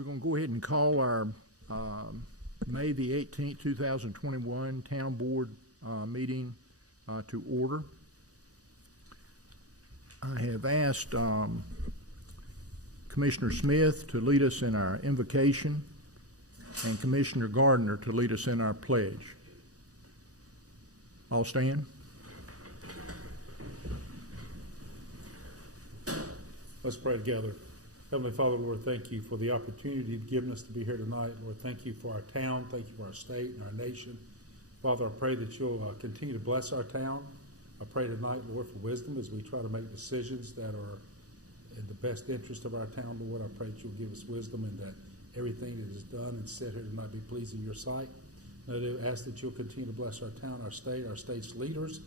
We're going to go ahead and call our May the 18th, 2021 Town Board meeting to order. I have asked Commissioner Smith to lead us in our invocation and Commissioner Gardner to lead us in our pledge. All stand. Let's pray together. Heavenly Father, Lord, thank you for the opportunity you've given us to be here tonight. Lord, thank you for our town. Thank you for our state and our nation. Father, I pray that you'll continue to bless our town. I pray tonight, Lord, for wisdom as we try to make decisions that are in the best interest of our town. Lord, I pray that you'll give us wisdom and that everything that is done and said here tonight be pleasing in your sight. And I do ask that you'll continue to bless our town, our state's leaders.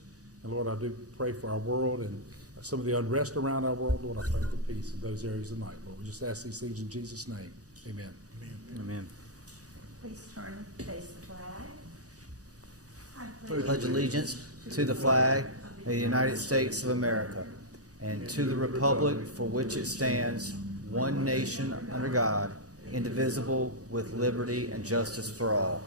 And Lord, I do pray for our world and some of the unrest around our world. Lord, I pray for peace in those areas tonight. Lord, we just ask these things in Jesus' name. Amen. Amen. Amen. Please turn to face the flag. I pledge allegiance to the flag of the United States of America and to the republic for which it stands, one nation under God, indivisible, with liberty and justice for all.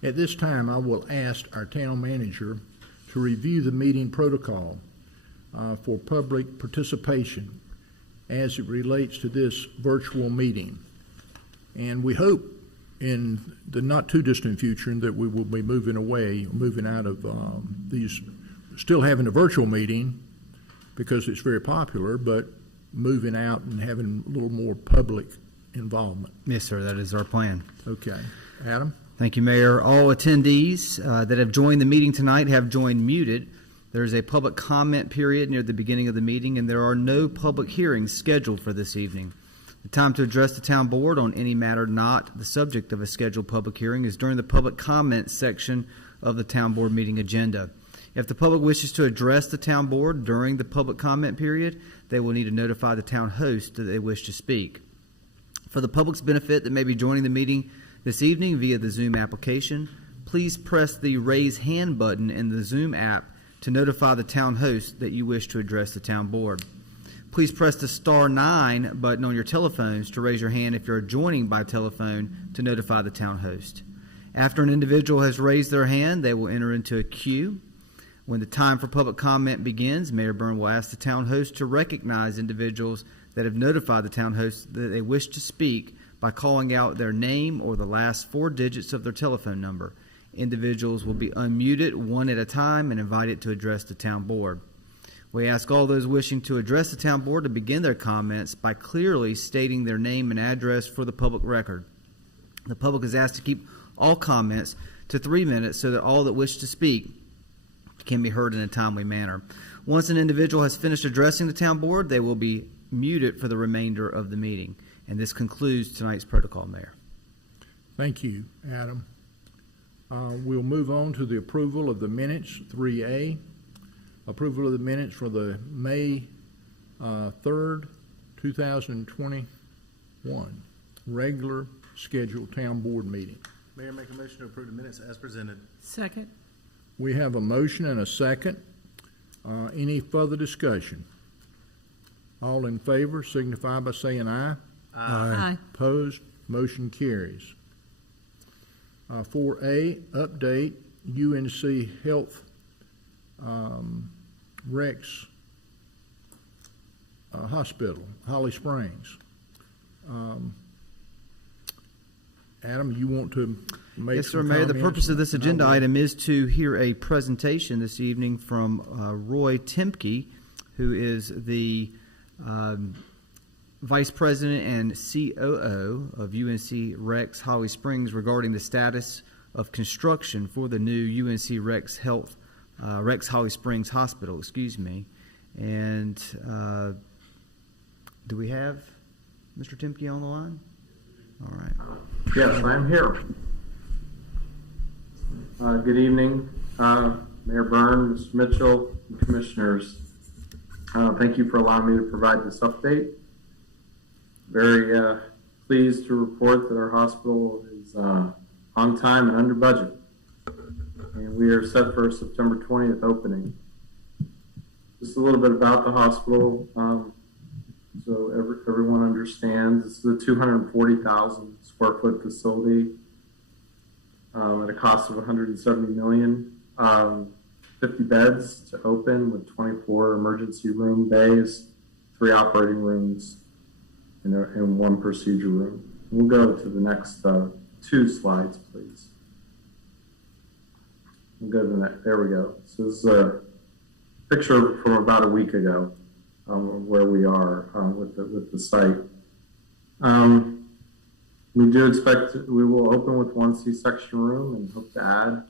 At this time, I will ask our town manager to review the meeting protocol for public participation as it relates to this virtual meeting. And we hope in the not too distant future that we will be moving out of these, still having a virtual meeting because it's very popular, but moving out and having a little more public involvement. Yes, sir, that is our plan. Okay. Adam? Thank you, Mayor. All attendees that have joined the meeting tonight have joined muted. There is a public comment period near the beginning of the meeting, and there are no public hearings scheduled for this evening. The time to address the town board on any matter not the subject of a scheduled public hearing is during the public comment section of the town board meeting agenda. If the public wishes to address the town board during the public comment period, they will need to notify the town host that they wish to speak. For the public's benefit that may be joining the meeting this evening via the Zoom application, please press the raise hand button in the Zoom app to notify the town host that you wish to address the town board. Please press the *9 button on your telephones to raise your hand if you're joining by telephone to notify the town host. After an individual has raised their hand, they will enter into a queue. When the time for public comment begins, Mayor Byrne will ask the town host to recognize individuals that have notified the town host that they wish to speak by calling out their name or the last 4 digits of their telephone number. Individuals will be unmuted one at a time and invited to address the town board. We ask all those wishing to address the town board to begin their comments by clearly stating their name and address for the public record. The public is asked to keep all comments to 3 minutes so that all that wish to speak can be heard in a timely manner. Once an individual has finished addressing the town board, they will be muted for the remainder of the meeting. And this concludes tonight's protocol, Mayor. Thank you, Adam. We'll move on to the approval of the minutes, 3A. Approval of the minutes for the May 3rd, 2021 regular scheduled town board meeting. Mayor, make a motion to approve the minutes as presented. Second. We have a motion and a second. Any further discussion? All in favor signify by saying aye. Aye. Opposed? Motion carries. 4A, update UNC Health Rex Hospital, Holly Springs. Adam, you want to make Yes, sir, some Mayor. The comments? purpose of this agenda item is to hear a presentation this evening from Roy Temke, who is the Vice President and COO of UNC Rex Holly Springs regarding the status of construction for the new UNC Rex Holly Springs Hospital. And do we have Mr. Temke on the line? All right. Yes, I'm here. Good evening, Mayor Byrne, Mr. Mitchell, and Commissioners. Thank you for allowing me to provide this update. Very pleased to report that our hospital is on time and under budget. And we are set for a September 20th opening. Just a little bit about the hospital, so everyone understands. This is a 240,000 square foot facility at a cost of $170 million. 50 beds to open with 24 emergency room bays, 3 operating rooms, and 1 procedure room. We'll go to the next 2 slides, please. We'll go to the next. There we go. So this is a picture from about a week ago of where we are with the site. We do expect we will open with 1 C-section room and hope to add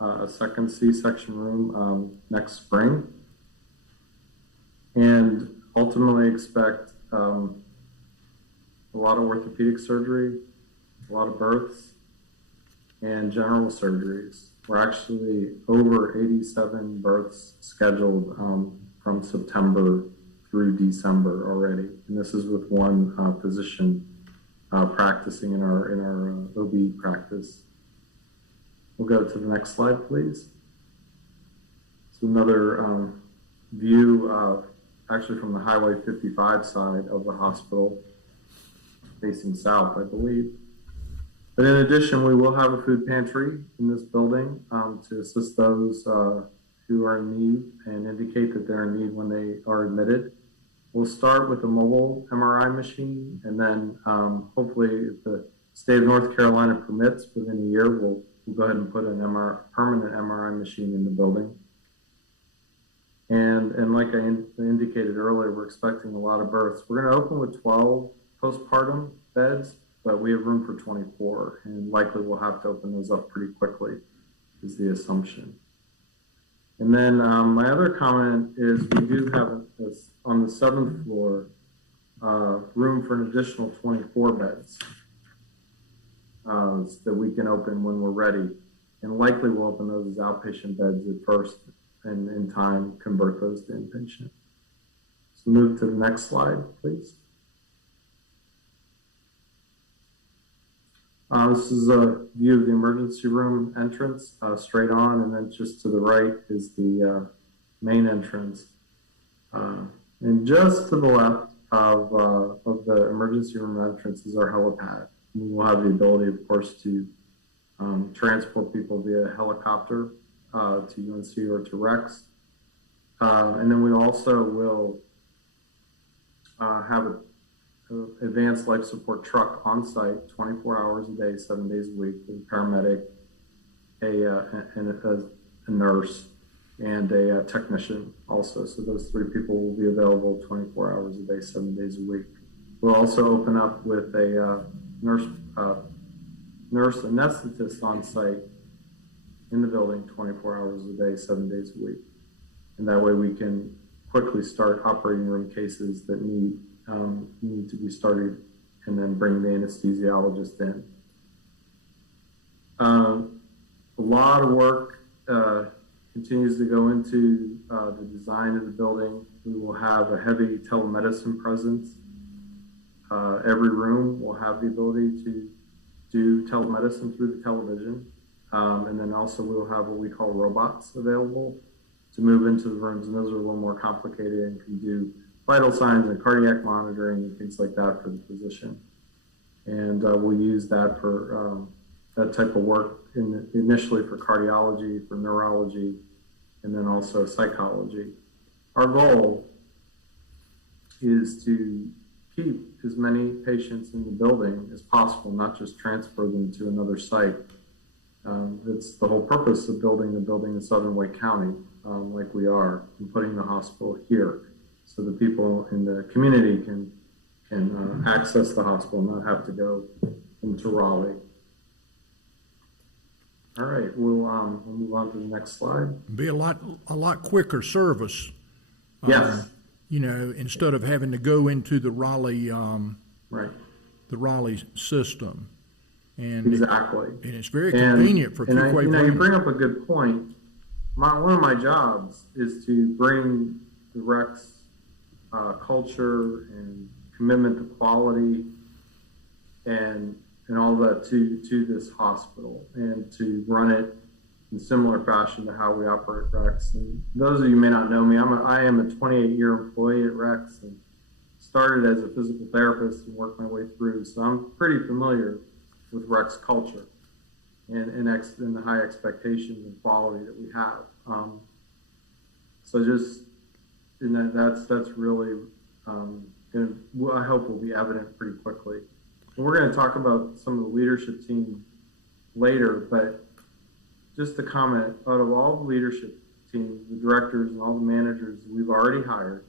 a second C-section room next spring, and ultimately expect a lot of orthopedic surgery, a lot of births, and general surgeries. We're actually over 87 births scheduled from September through December already, and this is with 1 physician practicing in our OB practice. We'll go to the next slide, please. It's another view actually from the Highway 55 side of the hospital, facing south, I believe. But in addition, we will have a food pantry in this building to assist those who are in need and indicate that they're in need when they are admitted. We'll start with a mobile MRI machine, and then hopefully, if the state of North Carolina permits, within a year, we'll go ahead and put an permanent MRI machine in the building. And like I indicated earlier, we're expecting a lot of births. We're going to open with 12 postpartum beds, but we have room for 24, and likely we'll have to open those up pretty quickly, is the assumption. And then my other comment is we do have, on the 7th floor, room for an additional 24 beds that we can open when we're ready. And likely we'll open those as outpatient beds at first, and in time convert those to inpatient. So move to the next slide, please. This is a view of the emergency room entrance, straight on, and then just to the right is the main entrance. And just to the left of the emergency room entrance is our helipad. We will have the ability, of course, to transport people via helicopter to UNC or to Rex. And then we also will have an advanced life support truck on site 24 hours a day, 7 days a week, with a paramedic, a nurse, and a technician also. So those 3 people will be available 24 hours a day, 7 days a week. We'll also open up with a nurse anesthetist on site in the building 24 hours a day, 7 days a week. And that way we can quickly start operating room cases that need to be started, and then bring the anesthesiologist in. A lot of work continues to go into the design of the building. We will have a heavy telemedicine presence. Every room will have the ability to do telemedicine through the television. And then also we will have what we call robots available to move into the rooms, and those are a little more complicated and can do vital signs and cardiac monitoring and things like that for the physician. And we'll use that for that type of work initially for cardiology, for neurology, and then also psychology. Our goal is to keep as many patients in the building as possible, not just transfer them to another site. That's the whole purpose of building the building in Southern Wake County, like we are, and putting the hospital here, so the people in the community can access the hospital and not have to go into Raleigh. All right, we'll move on to the next slide. Be a lot quicker service. Yes. Instead of having to go into the Raleigh, Right. the Raleigh system, and Exactly. it's very convenient for Fuquay-Varina. You bring up a good point. One of my jobs is to bring the Rex culture and commitment to quality and and all that to this hospital and to run it in similar fashion to how we operate Rex. And those of you who may not know me, I am a 28-year employee at Rex and started as a physical therapist and worked my way through. So I'm pretty familiar with Rex culture and the high expectations and quality that we have. That's really I hope will be evident pretty quickly. And we're going to talk about some of the leadership team later, but just to comment, out of all the leadership team, the directors and all the managers we've already hired,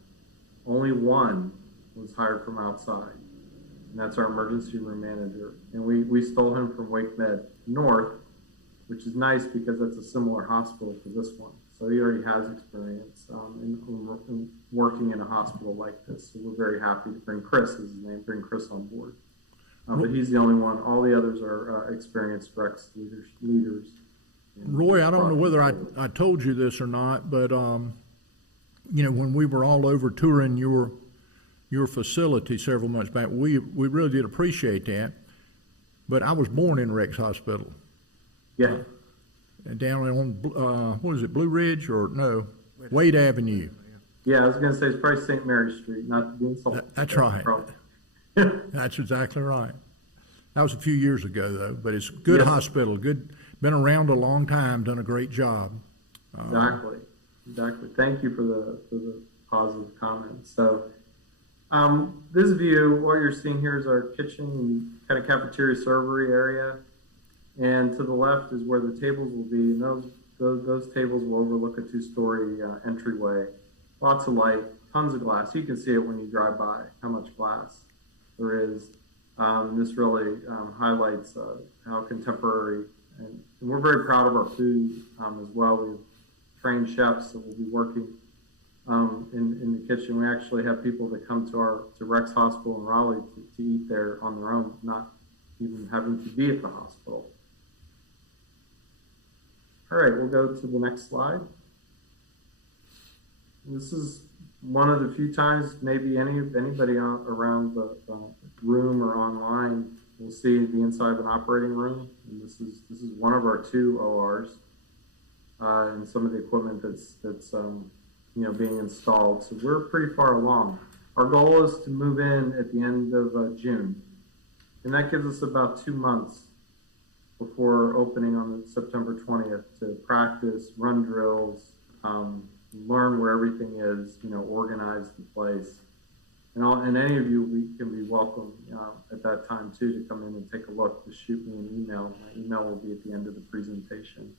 only one was hired from outside, and that's our emergency room manager. And we stole him from Wake Med North, which is nice because that's a similar hospital to this one. So he already has experience in working in a hospital like this. So we're very happy to bring Chris, is his name, bring Chris on board. But he's the only one. All the others are experienced Rex leaders. Roy, I don't know whether I told you this or not, but when we were all over touring your facility several months back, we really did appreciate that. But I was born in Rex Hospital. Yeah. Down on what is it, Blue Ridge or no, Wade Avenue. Yeah, I was going to say it's probably St. Mary Street, not to be insulting. That's right. That's exactly right. That was a few years ago, though, but it's a good hospital, good, been around a long time, done a great job. Exactly. Thank you for the positive comments. So this view, what you're seeing here is our kitchen and kind of cafeteria servery area. And to the left is where the tables will be, and those tables will overlook a 2-story entryway. Lots of light, tons of glass. You can see it when you drive by, how much glass there is. This really highlights how contemporary, and we're very proud of our food as well. We have trained chefs that will be working in the kitchen. We actually have people that come to Rex Hospital in Raleigh to eat there on their own, not even having to be at the hospital. All right, we'll go to the next slide. This is one of the few times maybe anybody around the room or online will see the inside of an operating room. And this is one of our 2 ORs and some of the equipment that's being installed. So we're pretty far along. Our goal is to move in at the end of June, and that gives us about 2 months before opening on September 20th to practice, run drills, learn where everything is, organized in place. And any of you can be welcome at that time too to come in and take a look. Just shoot me an email. My email will be at the end of the presentation.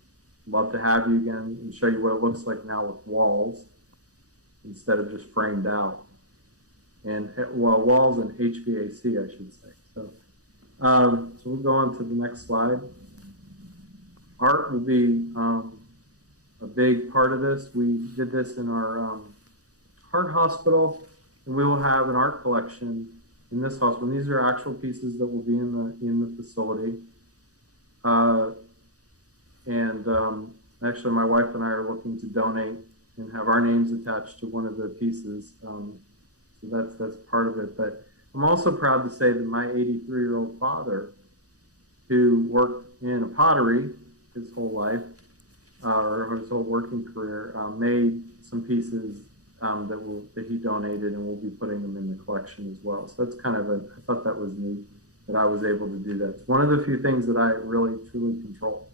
Love to have you again and show you what it looks like now with walls instead of just framed out. And walls and HVAC, I should say. So we'll go on to the next slide. Art will be a big part of this. We did this in our heart hospital, and we will have an art collection in this hospital. And these are actual pieces that will be in the facility. Actually, my wife and I are looking to donate and have our names attached to one of the pieces. So that's part of it. But I'm also proud to say that my 83-year-old father, who worked in a pottery his whole life, or his whole working career, made some pieces that he donated, and we'll be putting them in the collection as well. So that's kind of I thought that was neat that I was able to do that. It's one of the few things that I really truly control.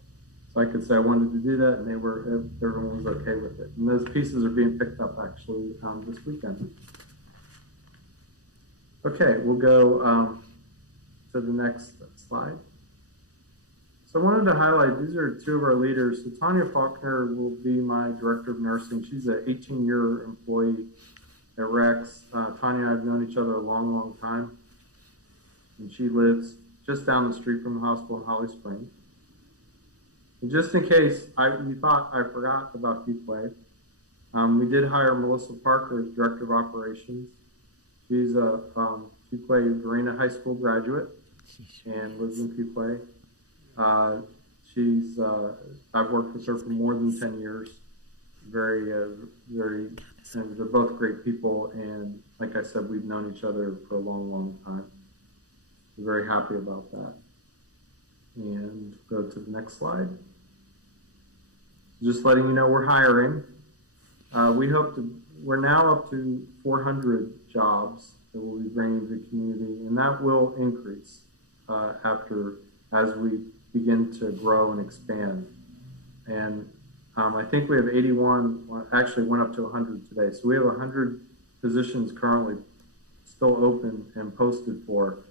So I could say I wanted to do that, and everyone was okay with it. And those pieces are being picked up actually this weekend. Okay, we'll go to the next slide. So I wanted to highlight, these are 2 of our leaders. So Tanya Faulkner will be my director of nursing. She's an 18-year employee at Rex. Tanya and I have known each other a long, long time. And she lives just down the street from the hospital in Holly Springs. And just in case you thought I forgot about Fuquay, we did hire Melissa Parker as director of operations. She's a Fuquay-Varina high school graduate and lives in Fuquay. I've worked with her for more than 10 years. Very, and they're both great people. And like I said, we've known each other for a long, long time. We're very happy about that. And go to the next slide. Just letting you know we're hiring. We're now up to 400 jobs that we'll be bringing to the community, and that will increase as we begin to grow and expand. And I think we have 81, well, actually went up to 100 today. So we have 100 positions currently still open and posted for.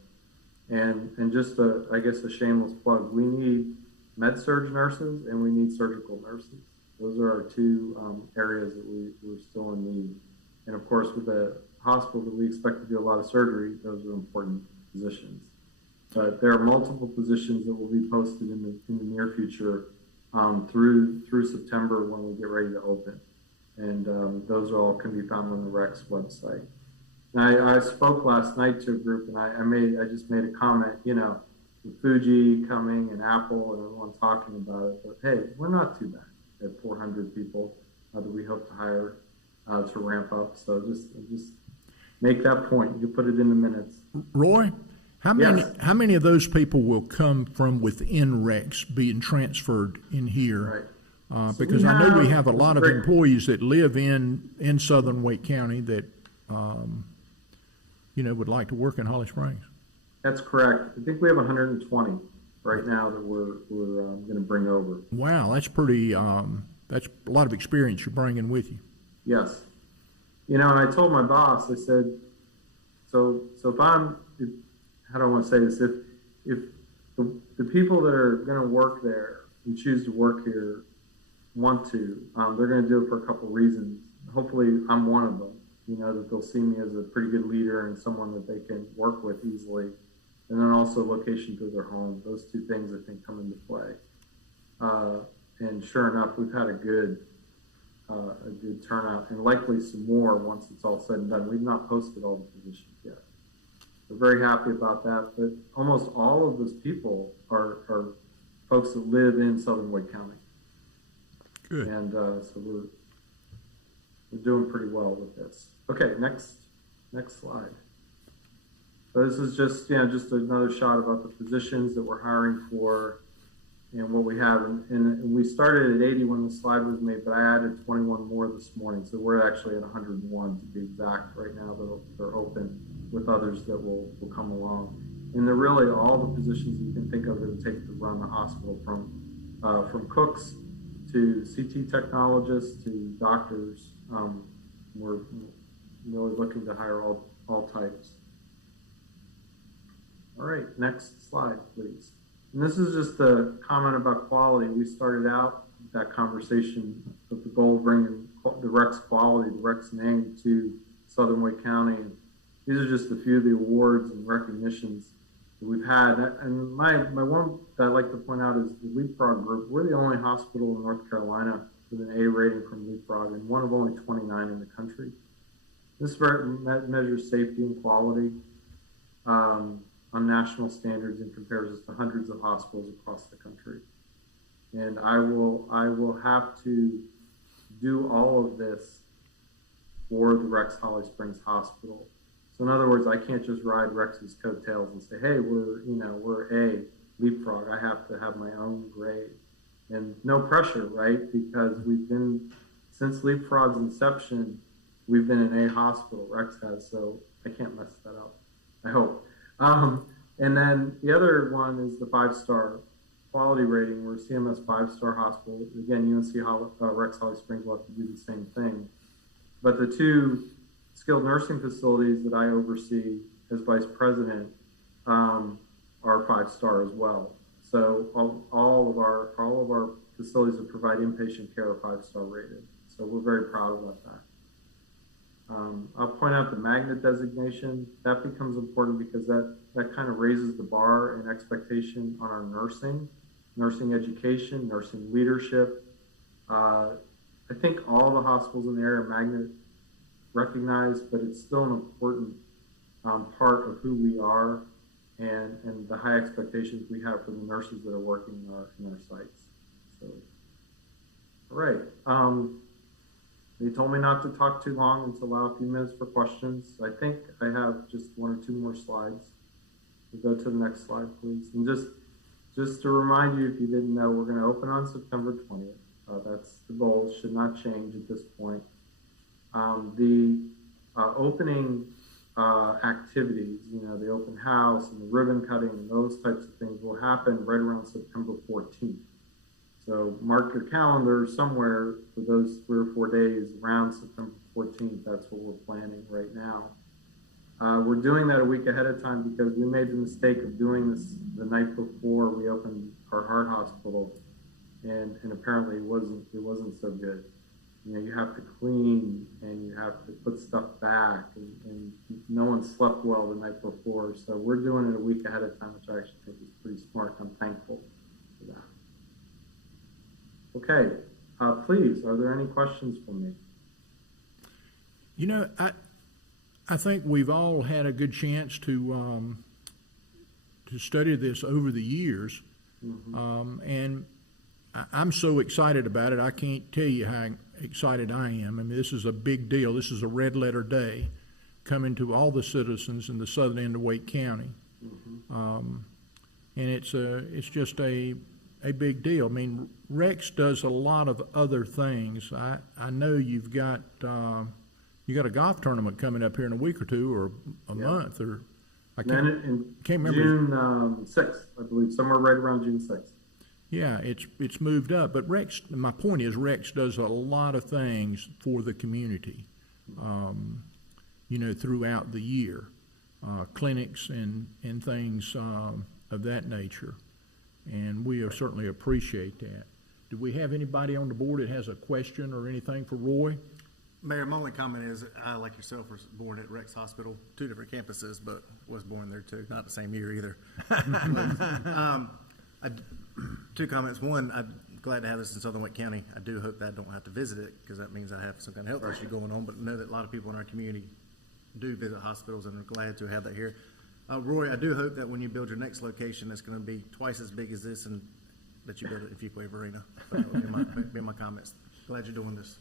And just I guess a shameless plug, we need med-surg nurses and we need surgical nurses. Those are our two areas that we're still in need. And of course, with the hospital that we expect to do a lot of surgery, those are important positions. But there are multiple positions that will be posted in the near future through September when we get ready to open. And those all can be found on the REC's website. And I spoke last night to a group, and I just made a comment, with Fuji coming and Apple and everyone talking about it. But hey, we're not too bad at 400 people that we hope to hire to ramp up. So just make that point. You can put it in the minutes. Roy, how Yes. many of those people will come from within Rex being transferred in here? Right. Because I know we have a lot of employees that live in southern Wake County that would like to work in Holly Springs. That's correct. I think we have 120 right now that we're going to bring over. Wow, that's pretty. That's a lot of experience you're bringing with you. Yes. And I told my boss, I said, so if how do I want to say this? If the people that are going to work there and choose to work here want to, they're going to do it for a couple of reasons. Hopefully I'm one of them, that they'll see me as a pretty good leader and someone that they can work with easily. And then also location to their home. Those two things I think come into play. And sure enough, we've had a good turnout, and likely some more once it's all said and done. We've not posted all the positions yet. We're very happy about that, but almost all of those people are folks that live in southern Wake County. Good. And so we're doing pretty well with this. Okay, next slide. So this is just another shot about the positions that we're hiring for and what we have. And we started at 80 when the slide was made, but I added 21 more this morning. So we're actually at 101 to be exact right now that they're open, with others that will come along. And they're really all the positions you can think of that would take to run the hospital, from cooks to CT technologists to doctors. We're really looking to hire all types. All right, next slide, please. And this is just a comment about quality. We started out that conversation with the goal of bringing the REC's quality, the REC's name to southern Wake County. And these are just a few of the awards and recognitions that we've had. And my one that I'd like to point out is the Leapfrog Group. We're the only hospital in North Carolina with an A rating from Leapfrog, and one of only 29 in the country. This measures safety and quality on national standards and compares us to hundreds of hospitals across the country. And I will have to do all of this for the Rex Holly Springs Hospital. So in other words, I can't just ride Rex's coattails and say, hey, we're A, Leapfrog. I have to have my own grade. And no pressure, right? Because we've been, since Leapfrog's inception, we've been an A hospital, Rex has, so I can't mess that up, I hope. And then the other one is the 5-star quality rating. We're a CMS 5-star hospital. Again, UNC Rex Holly Springs will have to do the same thing. But the two skilled nursing facilities that I oversee as vice president are 5-star as well. So all of our facilities that provide inpatient care are 5-star rated. So we're very proud about that. I'll point out the magnet designation. That becomes important because that kind of raises the bar and expectation on our nursing education, nursing leadership. I think all the hospitals in the area are magnet recognized, but it's still an important part of who we are and the high expectations we have for the nurses that are working in our sites. So, all right. They told me not to talk too long and to allow a few minutes for questions. I think I have just one or two more slides. We'll go to the next slide, please. And just just to remind you, if you didn't know, we're going to open on September 20th. That's the goal. Should not change at this point. The opening activities, the open house and the ribbon cutting and those types of things will happen right around September 14th. So mark your calendar somewhere for those 3 or 4 days around September 14th. That's what we're planning right now. We're doing that a week ahead of time because we made the mistake of doing this the night before we opened our heart hospital, and apparently it wasn't so good. You have to clean and you have to put stuff back, and no one slept well the night before. So we're doing it a week ahead of time, which I actually think is pretty smart. I'm thankful for that. Okay, please, are there any questions for me? I think we've all had a good chance to study this over the years, and I'm so excited about it. I can't tell you how excited I am. I mean, this is a big deal. This is a red letter day coming to all the citizens in the southern end of Wake County, and it's just a big deal. I mean, Rex does a lot of other things. I know you got a golf tournament coming up here in a week or two, or a month, or I can't remember. June 6th, I believe, somewhere right around June 6th. Yeah, it's moved up. But Rex, my point is, Rex does a lot of things for the community, throughout the year, clinics and things of that nature, and we certainly appreciate that. Do we have anybody on the board that has a question or anything for Roy? Mayor, my only comment is I, like yourself, was born at Rex Hospital, 2 different campuses, but was born there too. Not the same year either. Two comments. One, I'm glad to have this in Southern Wake County. I do hope that I don't have to visit it, because that means I have some kind of health issue going on, but know that a lot of people in our community do visit hospitals, and are glad to have that here. Roy, I do hope that when you build your next location, it's going to be twice as big as this, and that you build it in Fuquay-Varina. That would be my comments. Glad you're doing this.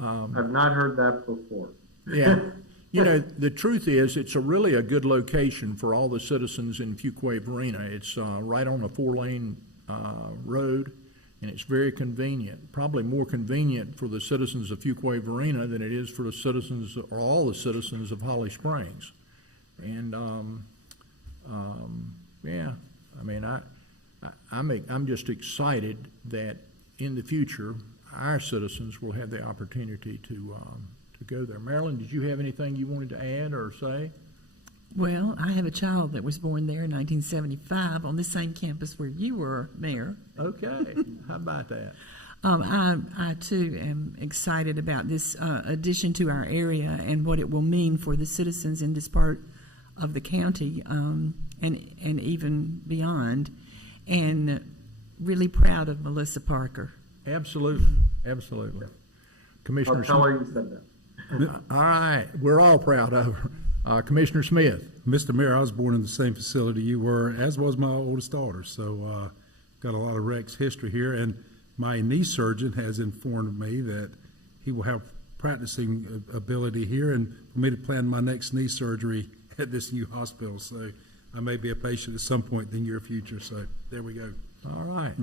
I've not heard that before. Yeah. The truth is, it's really a good location for all the citizens in Fuquay-Varina. It's right on a 4-lane road, and it's very convenient. Probably more convenient for the citizens of Fuquay-Varina than it is for the citizens, or all the citizens, of Holly Springs. And I mean, I'm just excited that in the future our citizens will have the opportunity to go there. Marilyn, did you have anything you wanted to add or say? Well, I have a child that was born there in 1975 on the same campus where you were, Mayor. Okay, how about that? I too am excited about this addition to our area and what it will mean for the citizens in this part of the county, and even beyond, and really proud of Melissa Parker. Absolutely. Commissioner I'll tell her you said that. All right, we're all proud of her. Commissioner Smith. Mr. Mayor, I was born in the same facility you were, as was my oldest daughter, so got a lot of Rex history here, and my knee surgeon has informed me that he will have practicing ability here, and for me to plan my next knee surgery at this new hospital, so I may be a patient at some point in the near future, so there we go. All right.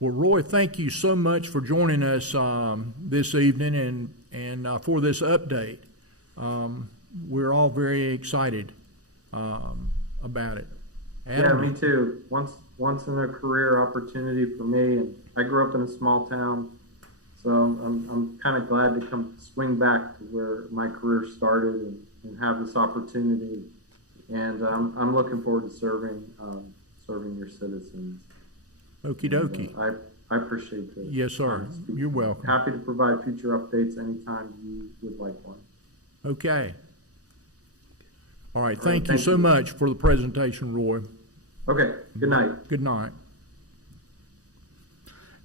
Well, Roy, thank you so much for joining us this evening and for this update. We're all very excited about it. Adam, Yeah, me too. Once in a career opportunity for me, and I grew up in a small town, so I'm kind of glad to swing back to where my career started and have this opportunity. And I'm looking forward to serving your citizens. Okie dokie. I appreciate that. Yes, sir. You're welcome. Happy to provide future updates anytime you would like one. Okay. All right. Thank you so much for the presentation, Roy. Okay. Good night. Good night.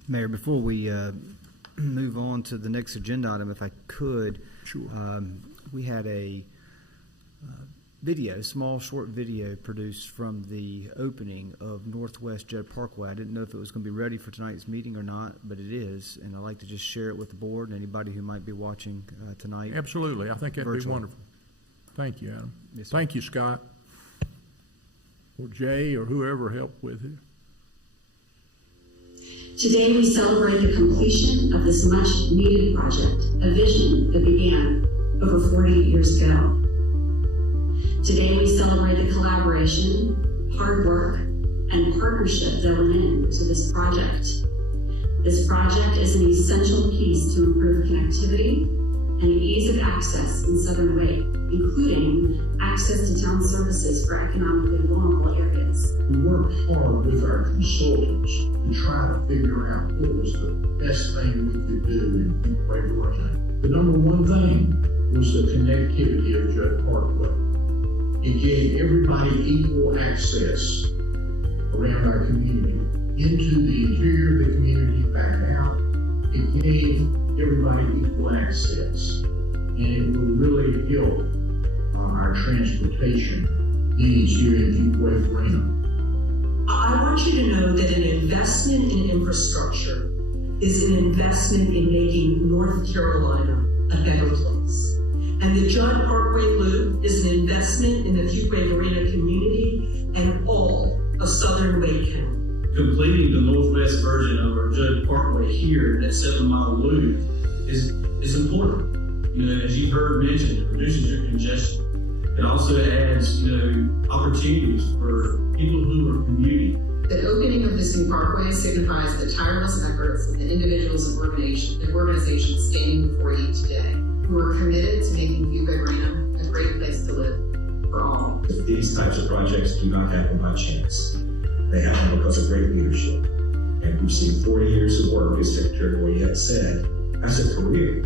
Mayor, before we move on to the next agenda item, if I could, Sure. We had a small short video produced from the opening of Northwest Judd Parkway. I didn't know if it was going to be ready for tonight's meeting or not, but it is, and I'd like to just share it with the board and anybody who might be watching tonight. Absolutely. I think that'd be Virtual. wonderful. Thank you, Adam. Yes, sir. Thank you, Scott. or Jay or whoever helped with it. Today we celebrate the completion of this much-needed project, a vision that began over 40 years ago. Today we celebrate the collaboration, hard work, and partnership that went into this project. This project is an essential piece to improve connectivity and ease of access in Southern Wake, including access to town services for economically vulnerable areas. We worked hard with our consultants to try to figure out what was the best thing we could do in Fuquay-Varina. The number one thing was the connectivity of Judd Parkway. It gave everybody equal access around our community, into the interior of the community, back out. It gave everybody equal access, and it will really help our transportation needs here in Fuquay-Varina. I want you to know that an investment in infrastructure is an investment in making North Carolina a better place. And the Judd Parkway Loop is an investment in the Fuquay-Varina community and all of Southern Wake County. Completing the northwest version of our Judd Parkway here, that 7-mile loop, is important. You know, as you've heard mentioned, it reduces your congestion. It also adds, opportunities for people who are commuting. The opening of this new parkway signifies the tireless efforts of the individuals and organizations standing before you today, who are committed to making Fuquay-Varina a great place to live for all. These types of projects do not happen by chance. They happen because of great leadership. And we've seen 40 years of work, as Secretary Boyette said, as a career.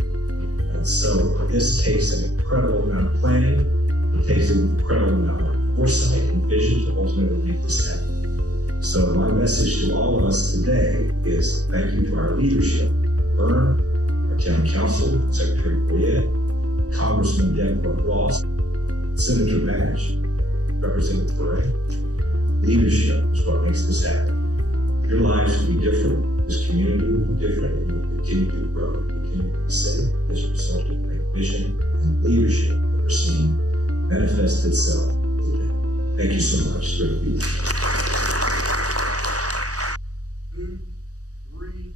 And so this takes an incredible amount of planning. It takes an incredible amount of foresight and vision to ultimately make this happen. So my message to all of us today is thank you to our leadership, Byrne, our Town Council, Secretary Boyette, Congressman Deborah Ross, Senator Bash, Representative Bray. Leadership is what makes this happen. Your lives will be different, this community will be different, and you will continue to grow, continue to be safe as a result of great vision and leadership that we're seeing manifest itself today. Thank you so much. It's great to be with you. 2, 3.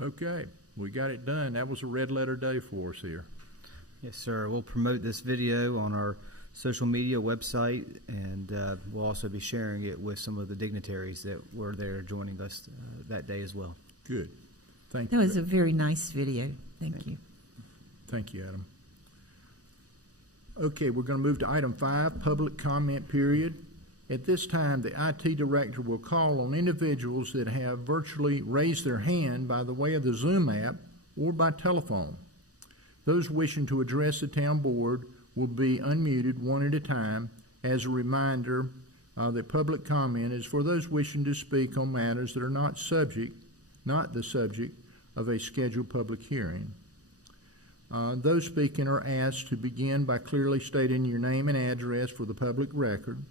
Okay, we got it done. That was a red letter day for us here. Yes, sir. We'll promote this video on our social media website, and we'll also be sharing it with some of the dignitaries that were there joining us that day as well. Good. Thank That you. was a very nice video. Thank you. Thank you, Adam. Okay, we're going to move to item 5, public comment period. At this time, the IT director will call on individuals that have virtually raised their hand by the way of the Zoom app or by telephone. Those wishing to address the town board will be unmuted one at a time. As a reminder, that public comment is for those wishing to speak on matters that are not the subject of a scheduled public hearing. Those speaking are asked to begin by clearly stating your name and address for the public record.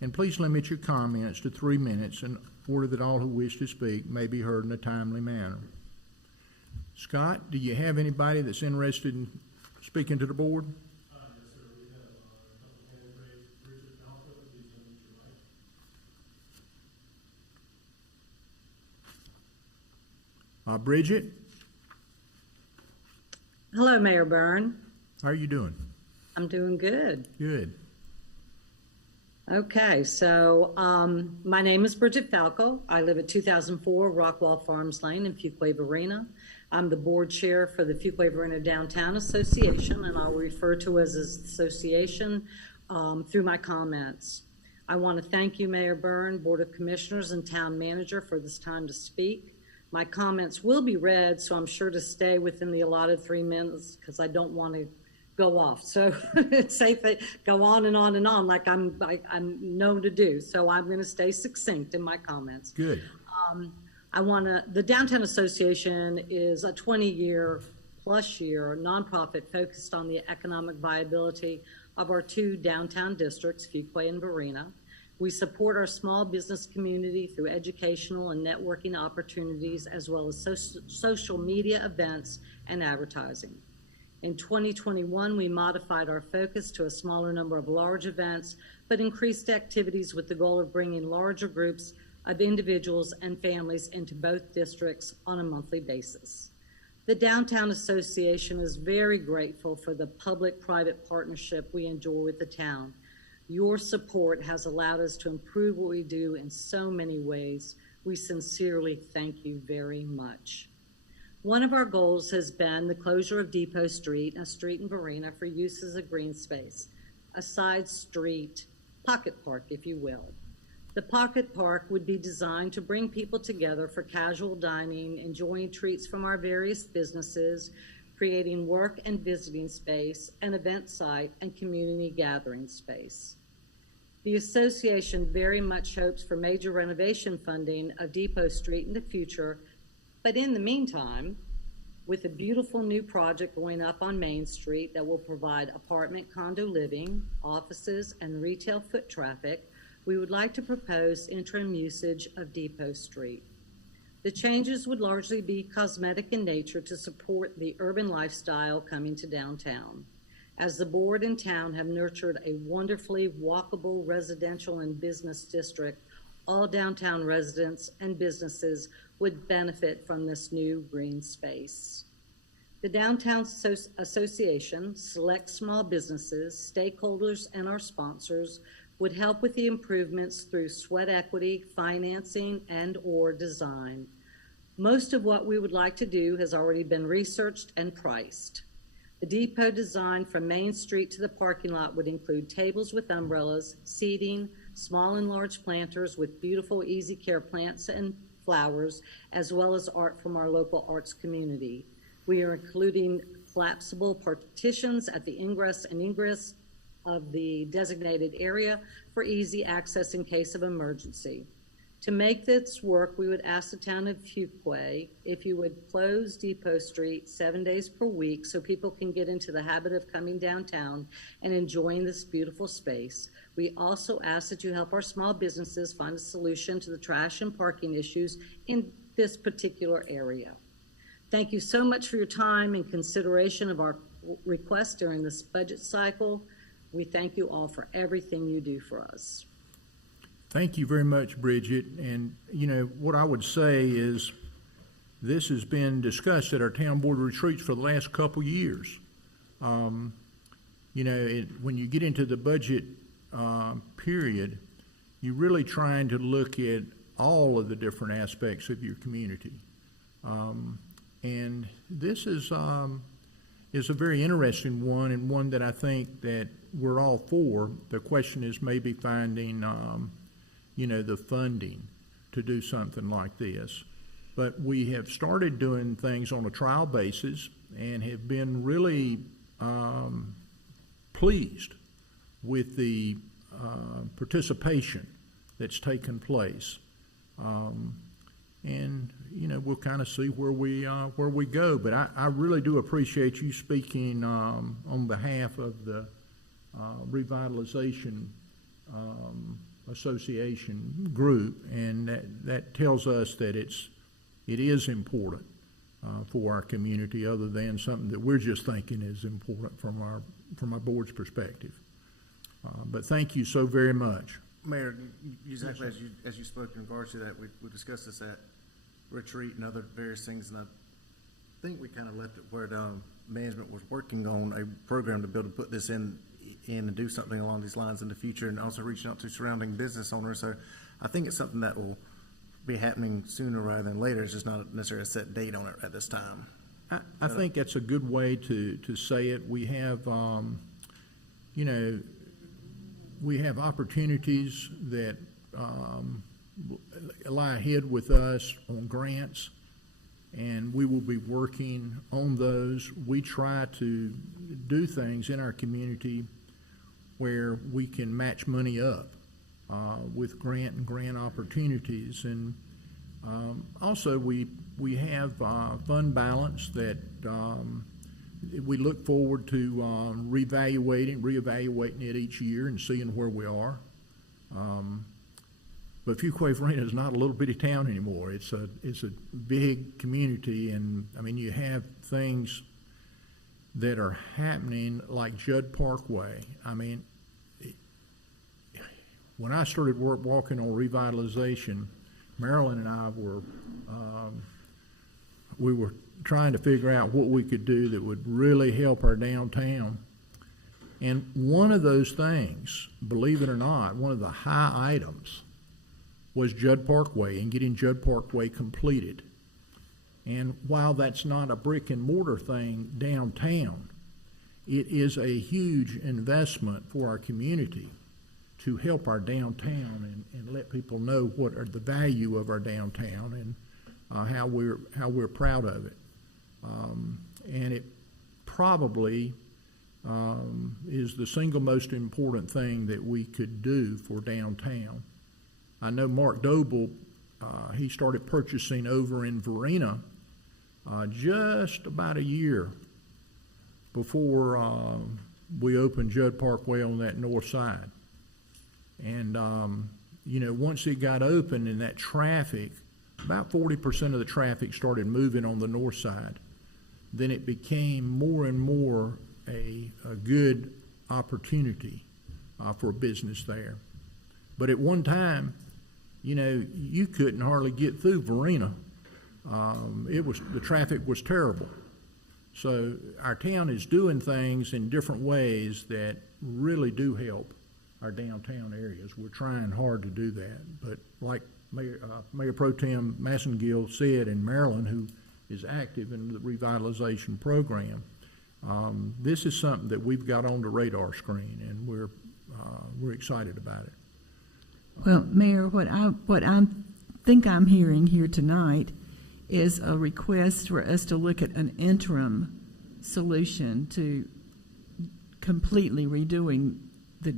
And please limit your comments to 3 minutes in order that all who wish to speak may be heard in a timely manner. Scott, do you have anybody that's interested in speaking to the board? Yes, sir. We have a couple of hand raised. Bridget Malcolm, please unmute your mic. Bridget? Hello, Mayor Byrne. How are you doing? I'm doing good. Good. Okay, so my name is Bridget Falco. I live at 2004 Rockwall Farms Lane in Fuquay-Varina. I'm the board chair for the Fuquay-Varina Downtown Association, and I'll refer to as an association through my comments. I want to thank you, Mayor Byrne, Board of Commissioners, and Town Manager for this time to speak. My comments will be read, so I'm sure to stay within the allotted 3 minutes because I don't want to go off. So it's safe to go on and on and on like I'm known to do. So I'm going to stay succinct in my comments. Good. The Downtown Association is a 20-year plus year nonprofit focused on the economic viability of our 2 downtown districts, Fuquay and Varina. We support our small business community through educational and networking opportunities, as well as social media events and advertising. In 2021, we modified our focus to a smaller number of large events, but increased activities with the goal of bringing larger groups of individuals and families into both districts on a monthly basis. The Downtown Association is very grateful for the public-private partnership we enjoy with the town. Your support has allowed us to improve what we do in so many ways. We sincerely thank you very much. One of our goals has been the closure of Depot Street, a street in Varina, for use as a green space, a side street pocket park, if you will. The pocket park would be designed to bring people together for casual dining, enjoying treats from our various businesses, creating work and visiting space, an event site, and community gathering space. The association very much hopes for major renovation funding of Depot Street in the future, but in the meantime, with a beautiful new project going up on Main Street that will provide apartment condo living, offices, and retail foot traffic, we would like to propose interim usage of Depot Street. The changes would largely be cosmetic in nature to support the urban lifestyle coming to downtown. As the board and town have nurtured a wonderfully walkable residential and business district, all downtown residents and businesses would benefit from this new green space. The Downtown Association, select small businesses, stakeholders, and our sponsors would help with the improvements through sweat equity, financing, and/or design. Most of what we would like to do has already been researched and priced. The depot design from Main Street to the parking lot would include tables with umbrellas, seating, small and large planters with beautiful easy care plants and flowers, as well as art from our local arts community. We are including collapsible partitions at the ingress and egress of the designated area for easy access in case of emergency. To make this work, we would ask the town of Fuquay if you would close Depot Street 7 days per week so people can get into the habit of coming downtown and enjoying this beautiful space. We also ask that you help our small businesses find a solution to the trash and parking issues in this particular area. Thank you so much for your time and consideration of our request during this budget cycle. We thank you all for everything you do for us. Thank you very much, Bridget. And, you know, what I would say is this has been discussed at our town board retreats for the last couple years. You know, when you get into the budget period, you're really trying to look at all of the different aspects of your community. And this is a very interesting one, and one that I think that we're all for. The question is maybe finding you know, the funding to do something like this. But we have started doing things on a trial basis and have been really pleased with the participation that's taken place. And, you know, we'll kind of see where we go. But I really do appreciate you speaking on behalf of the revitalization association group, and that tells us that it is important for our community, other than something that we're just thinking is important from our board's perspective. But thank you so very much. Mayor, exactly as you spoke in regards to that, we discussed this at retreat and other various things, and I think we kind of left it where management was working on a program to be able to put this in and do something along these lines in the future, and also reaching out to surrounding business owners. So I think it's something that will be happening sooner rather than later. It's just not necessarily a set date on it at this time. I think that's a good way to say it. We have, you know, we have opportunities that lie ahead with us on grants, and we will be working on those. We try to do things in our community where we can match money up with grant and grant opportunities. And also we have fund balance that we look forward to reevaluating it each year and seeing where we are. But Fuquay-Varina is not a little bitty town anymore. It's a big community, and I mean you have things that are happening like Judd Parkway. I mean, when I started walking on revitalization, Marilyn and I we were trying to figure out what we could do that would really help our downtown. And one of those things, believe it or not, one of the high items was Judd Parkway and getting Judd Parkway completed. And while that's not a brick and mortar thing downtown, it is a huge investment for our community to help our downtown and let people know what are the value of our downtown and how we're proud of it. And it probably is the single most important thing that we could do for downtown. I know Mark Doble, he started purchasing over in Varina just about a year before we opened Judd Parkway on that north side. And, once it got open and that traffic, about 40% of the traffic started moving on the north side, then it became more and more a good opportunity for business there. But at one time, you couldn't hardly get through Varina. The traffic was terrible. So our town is doing things in different ways that really do help our downtown areas. We're trying hard to do that. But like Mayor Pro Tem Massengill said in Maryland, who is active in the revitalization program, this is something that we've got on the radar screen, and we're excited about it. Well, Mayor, what I think I'm hearing here tonight is a request for us to look at an interim solution to completely redoing the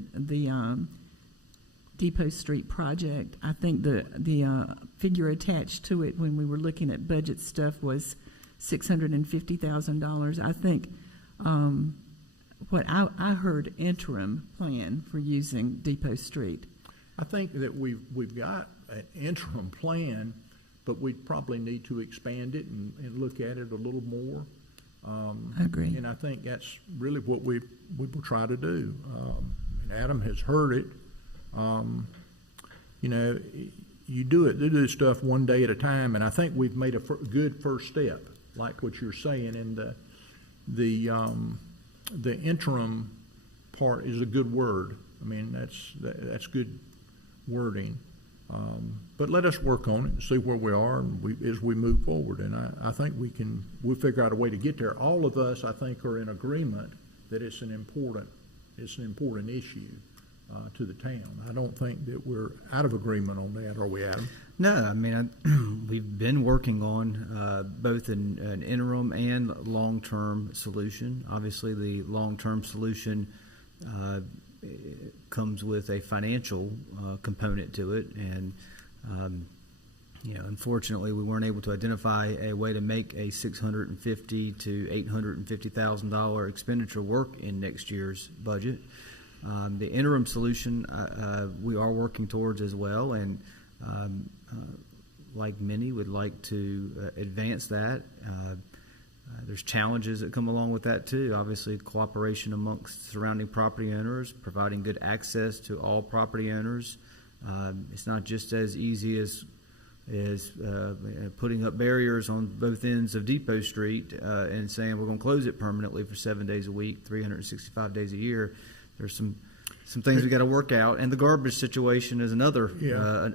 Depot Street project. I think the figure attached to it when we were looking at budget stuff was $650,000. I think what I heard interim plan for using Depot Street. I think that we've got an interim plan, but we probably need to expand it and look at it a little more. I agree. And I think that's really what we will try to do. And Adam has heard it. You do this stuff one day at a time, and I think we've made a good first step, like what you're saying. And the interim part is a good word. I mean, that's good wording. But let us work on it and see where we are as we move forward. And I think we'll figure out a way to get there. All of us, I think, are in agreement that it's an important issue to the town. I don't think that we're out of agreement on that, are we, Adam? No, I mean, we've been working on both an interim and long-term solution. Obviously, the long-term solution comes with a financial component to it, and unfortunately, we weren't able to identify a way to make a $650,000 to $850,000 expenditure work in next year's budget. The interim solution we are working towards as well, and like many, would like to advance that. There's challenges that come along with that too. Obviously, cooperation amongst surrounding property owners, providing good access to all property owners. It's not just as easy as putting up barriers on both ends of Depot Street and saying we're going to close it permanently for 7 days a week, 365 days a year. There's some things we got to work out, and the garbage situation is another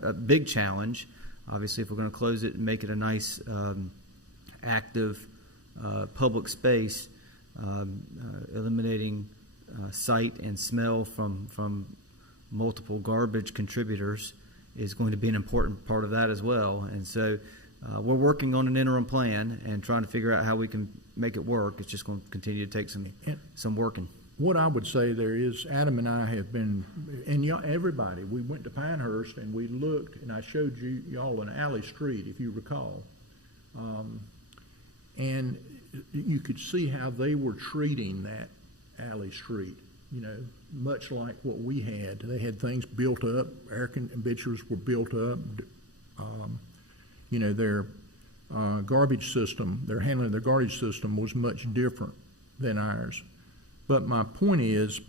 a big challenge. Obviously, if we're going to close it and make it a nice, active public space, eliminating sight and smell from multiple garbage contributors is going to be an important part of that as well. And so we're working on an interim plan and trying to figure out how we can make it work. It's just going to continue to take some working. What I would say there is, Adam and I have been, and everybody, we went to Pinehurst and we looked, and I showed y'all an alley street, if you recall. And you could see how they were treating that alley street. much like what we had. They had things built up, air conditioners were built up. Their garbage system, their handling of their garbage system was much different than ours. But my point is,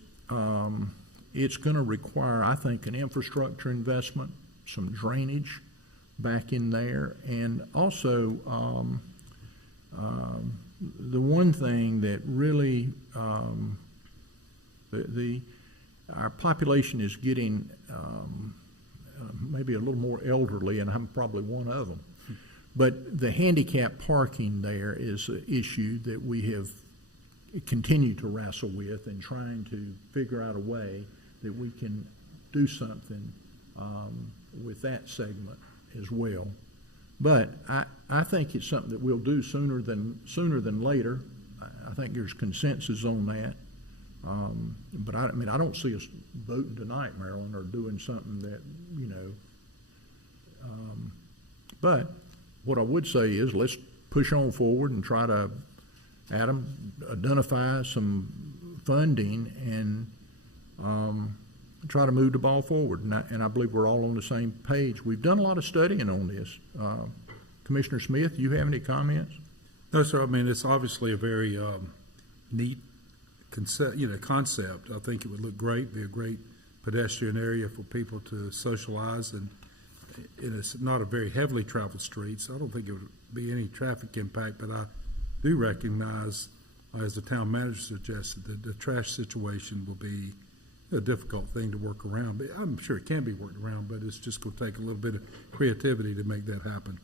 it's going to require, I think, an infrastructure investment, some drainage back in there, and also the one thing that really our population is getting maybe a little more elderly, and I'm probably one of them. But the handicap parking there is an issue that we have continued to wrestle with, and trying to figure out a way that we can do something with that segment as well. But I think it's something that we'll do sooner than later. I think there's consensus on that. But I don't see us voting tonight, Marilyn, or doing something that, but what I would say is let's push on forward and try to, Adam, identify some funding and try to move the ball forward. And I believe we're all on the same page. We've done a lot of studying on this. Commissioner Smith, do you have any comments? No, sir. I mean, it's obviously a very neat concept. I think it would look great, be a great pedestrian area for people to socialize, and it's not a very heavily traveled street, so I don't think it would be any traffic impact. But I do recognize, as the town manager suggested, that the trash situation will be a difficult thing to work around. But I'm sure it can be worked around, but it's just going to take a little bit of creativity to make that happen.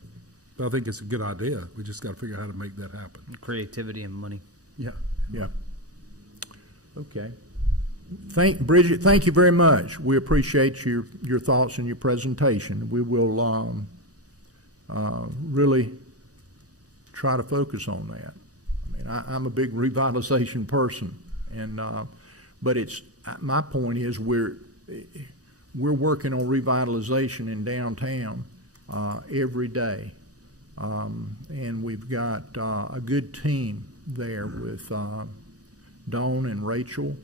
But I think it's a good idea. We just got to figure out how to make that happen. Creativity and money. Yeah. Okay. Bridget, thank you very much. We appreciate your thoughts and your presentation. We will really try to focus on that. I mean, I'm a big revitalization person, and but my point is we're working on revitalization in downtown every day, and we've got a good team there with Dawn and Rachel.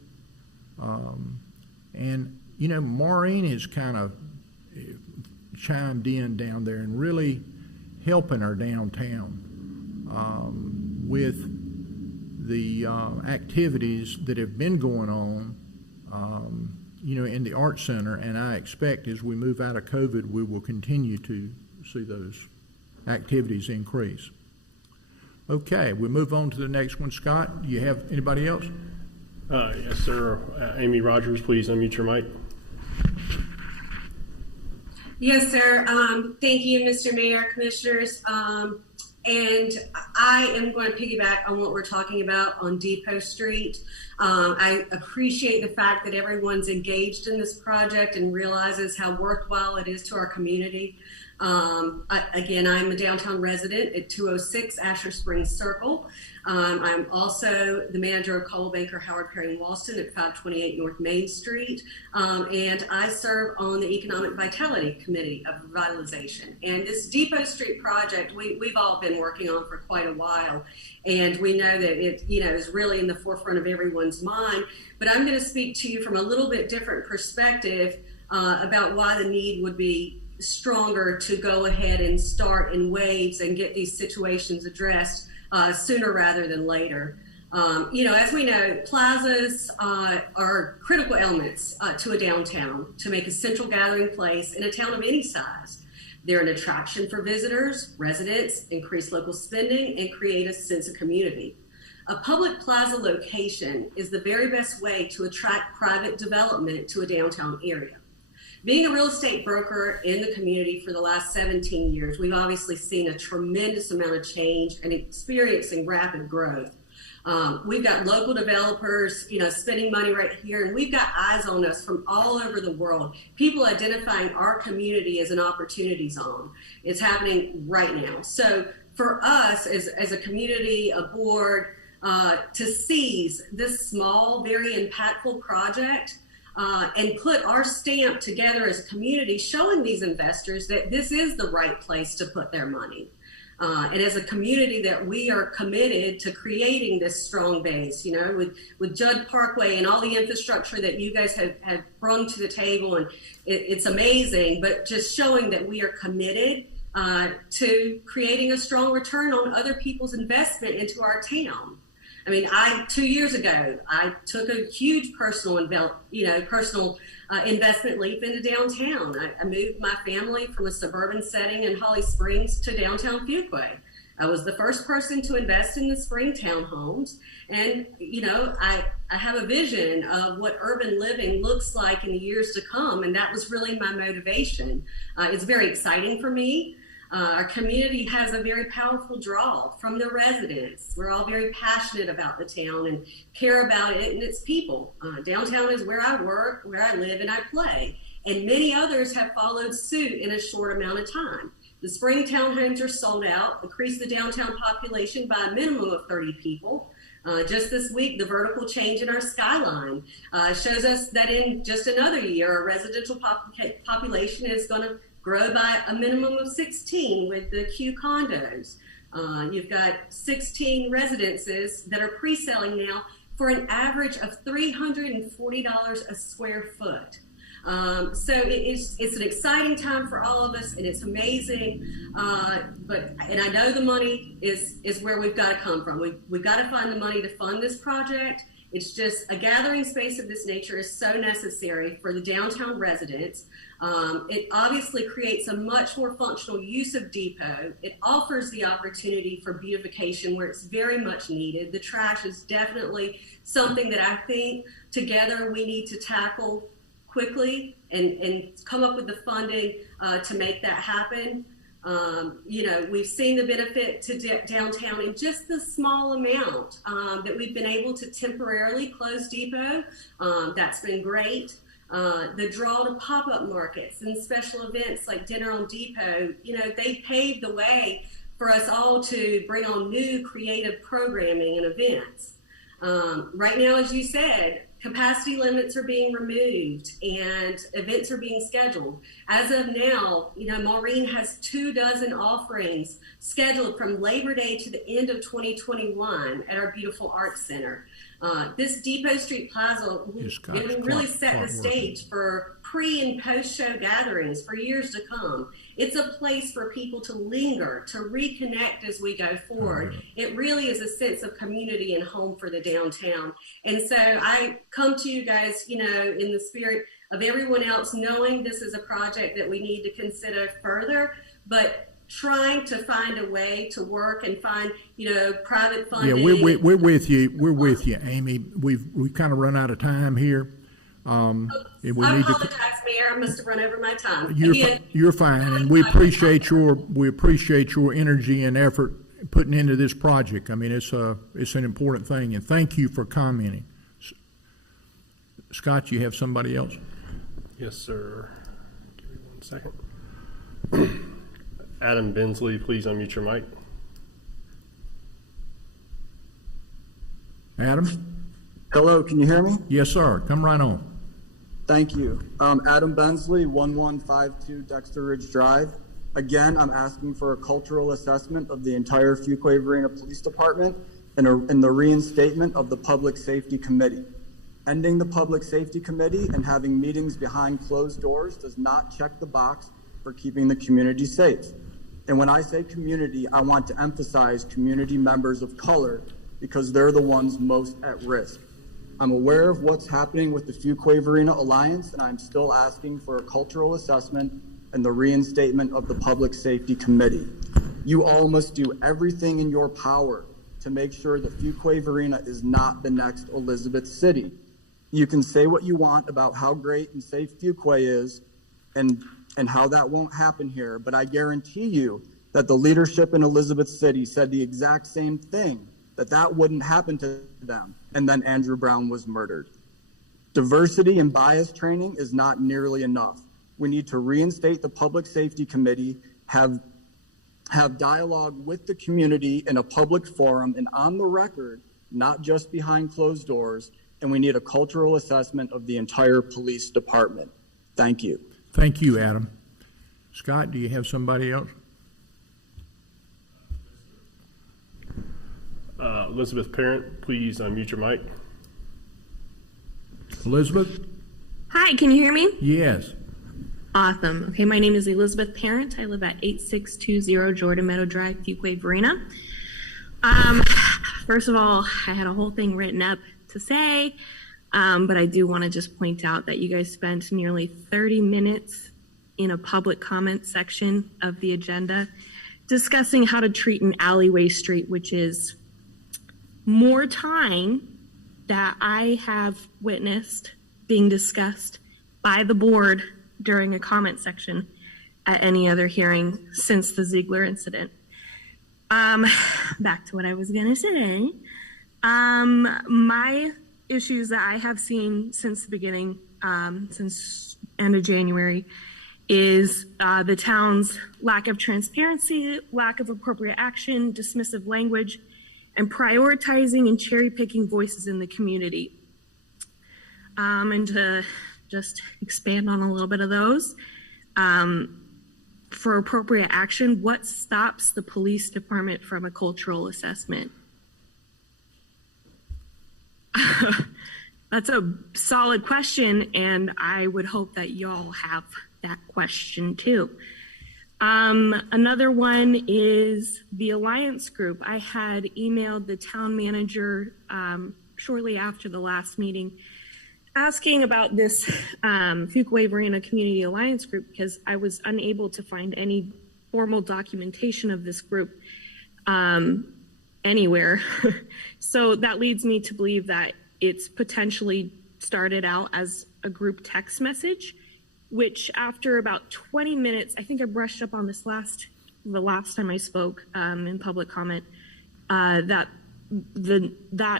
And Maureen has kind of chimed in down there and really helping our downtown with the activities that have been going on, in the Art Center. And I expect as we move out of COVID, we will continue to see those activities increase. Okay, we move on to the next one. Scott, do you have anybody else? Yes, sir. Amy Rogers, please unmute your mic. Yes, sir. Thank you, Mr. Mayor, Commissioners. And I am going to piggyback on what we're talking about on Depot Street. I appreciate the fact that everyone's engaged in this project and realizes how worthwhile it is to our community. Again, I'm a downtown resident at 206 Asher Springs Circle. I'm also the manager of Coldwell Banker Howard Perry and Walston at 528 North Main Street. And I serve on the Economic Vitality Committee of Revitalization. And this Depot Street project, we've all been working on for quite a while. And we know that it, is really in the forefront of everyone's mind. But I'm going to speak to you from a little bit different perspective about why the need would be stronger to go ahead and start in waves and get these situations addressed sooner rather than later. As we know, plazas are critical elements to a downtown to make a central gathering place in a town of any size. They're an attraction for visitors, residents, increase local spending, and create a sense of community. A public plaza location is the very best way to attract private development to a downtown area. Being a real estate broker in the community for the last 17 years, we've obviously seen a tremendous amount of change and experiencing rapid growth. We've got local developers, spending money right here, and we've got eyes on us from all over the world. People identifying our community as an opportunity zone. It's happening right now. So for us as a community, a board, to seize this small, very impactful project, and put our stamp together as a community, showing these investors that this is the right place to put their money. And as a community that we are committed to creating this strong base, you know, with Judd Parkway and all the infrastructure that you guys have brought to the table, and it's amazing, but just showing that we are committed to creating a strong return on other people's investment into our town. I mean, 2 years ago, I took a huge personal investment leap into downtown. I moved my family from a suburban setting in Holly Springs to downtown Fuquay. I was the first person to invest in the spring townhomes. And, you know, I have a vision of what urban living looks like in the years to come. And that was really my motivation. It's very exciting for me. Our community has a very powerful draw from the residents. We're all very passionate about the town and care about it and its people. Downtown is where I work, where I live, and I play. And many others have followed suit in a short amount of time. The spring townhomes are sold out, increase the downtown population by a minimum of 30 people. Just this week, the vertical change in our skyline shows us that in just another year, our residential population is going to grow by a minimum of 16 with the Q condos. You've got 16 residences that are pre-selling now for an average of $340 a square foot. So it's an exciting time for all of us, and it's amazing. And I know the money is where we've got to come from. We've got to find the money to fund this project. It's just a gathering space of this nature is so necessary for the downtown residents. It obviously creates a much more functional use of Depot. It offers the opportunity for beautification where it's very much needed. The trash is definitely something that I think together we need to tackle quickly and come up with the funding to make that happen. You know, we've seen the benefit to downtown in just the small amount that we've been able to temporarily close Depot. That's been great. The draw to pop-up markets and special events like Dinner on Depot, you know, they paved the way for us all to bring on new creative programming and events. Right now, as you said, capacity limits are being removed and events are being scheduled. As of now, you know, Maureen has 24 offerings scheduled from Labor Day to the end of 2021 at our beautiful Arts Center. This Depot Street Plaza will really set the stage for pre and post show gatherings for years to come. It's a place for people to linger, to reconnect as we go forward. It really is a sense of community and home for the downtown. And so I come to you guys, you know, in the spirit of everyone else, knowing this is a project that we need to consider further, but trying to find a way to work and find, you know, private funding. Yeah, we're with you. We're with you, Amy. We've kind of run out of time here. I apologize, Mayor. I must have run over my time. You're fine, and we appreciate your energy and effort putting into this project. I mean, it's an important thing, and thank you for commenting. Scott, you have somebody else? Yes, sir. Give me 1 second. Adam Bensley, please unmute your mic. Adam? Hello, can you hear me? Yes, sir. Come right on. Thank you. Adam Bensley, 1152 Dexter Ridge Drive. Again, I'm asking for a cultural assessment of the entire Fuquay-Varina Police Department and the reinstatement of the Public Safety Committee. Ending the Public Safety Committee and having meetings behind closed doors does not check the box for keeping the community safe. And when I say community, I want to emphasize community members of color because they're the ones most at risk. I'm aware of what's happening with the Fuquay-Varina Alliance, and I'm still asking for a cultural assessment and the reinstatement of the Public Safety Committee. You all must do everything in your power to make sure that Fuquay-Varina is not the next Elizabeth City. You can say what you want about how great and safe Fuquay is and how that won't happen here, but I guarantee you that the leadership in Elizabeth City said the exact same thing, that wouldn't happen to them, and then Andrew Brown was murdered. Diversity and bias training is not nearly enough. We need to reinstate the Public Safety Committee, have dialogue with the community in a public forum and on the record, not just behind closed doors, and we need a cultural assessment of the entire police department. Thank you. Thank you, Adam. Scott, do you have somebody else? Elizabeth Parent, please unmute your mic. Elizabeth? Hi, can you hear me? Yes. Awesome. Okay, my name is Elizabeth Parent. I live at 8620 Jordan Meadow Drive, Fuquay-Varina. First of all, I had a whole thing written up to say, but I do want to just point out that you guys spent nearly 30 minutes in a public comment section of the agenda discussing how to treat an alleyway street, which is more time that I have witnessed being discussed by the board during a comment section at any other hearing since the Ziegler incident. Back to what I was gonna say. My issues that I have seen since the beginning, since end of January, is the town's lack of transparency, lack of appropriate action, dismissive language, and prioritizing and cherry picking voices in the community. And to just expand on a little bit of those, for appropriate action, what stops the police department from a cultural assessment? That's a solid question, and I would hope that y'all have that question too. Another one is the Alliance Group. I had emailed the town manager shortly after the last meeting asking about this Fuquay-Varina Community Alliance Group because I was unable to find any formal documentation of this group anywhere. So that leads me to believe that it's potentially started out as a group text message, which after about 20 minutes, I think I brushed up on this the last time I spoke in public comment, that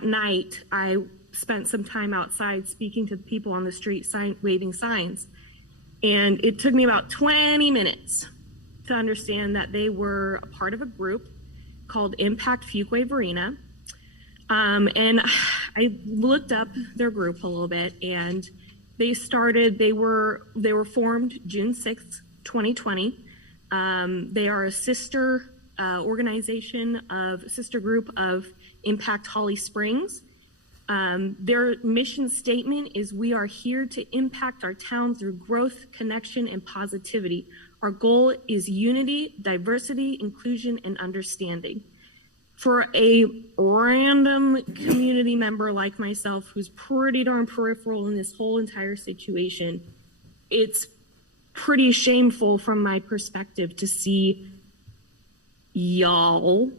night I spent some time outside speaking to the people on the street, waving signs. And it took me about 20 minutes to understand that they were a part of a group called Impact Fuquay-Varina. And I looked up their group a little bit, and they were formed June 6th, 2020. They are a sister sister group of Impact Holly Springs. Their mission statement is, "We are here to impact our town through growth, connection, and positivity. Our goal is unity, diversity, inclusion, and understanding." For a random community member like myself, who's pretty darn peripheral in this whole entire situation, it's pretty shameful from my perspective to see y'all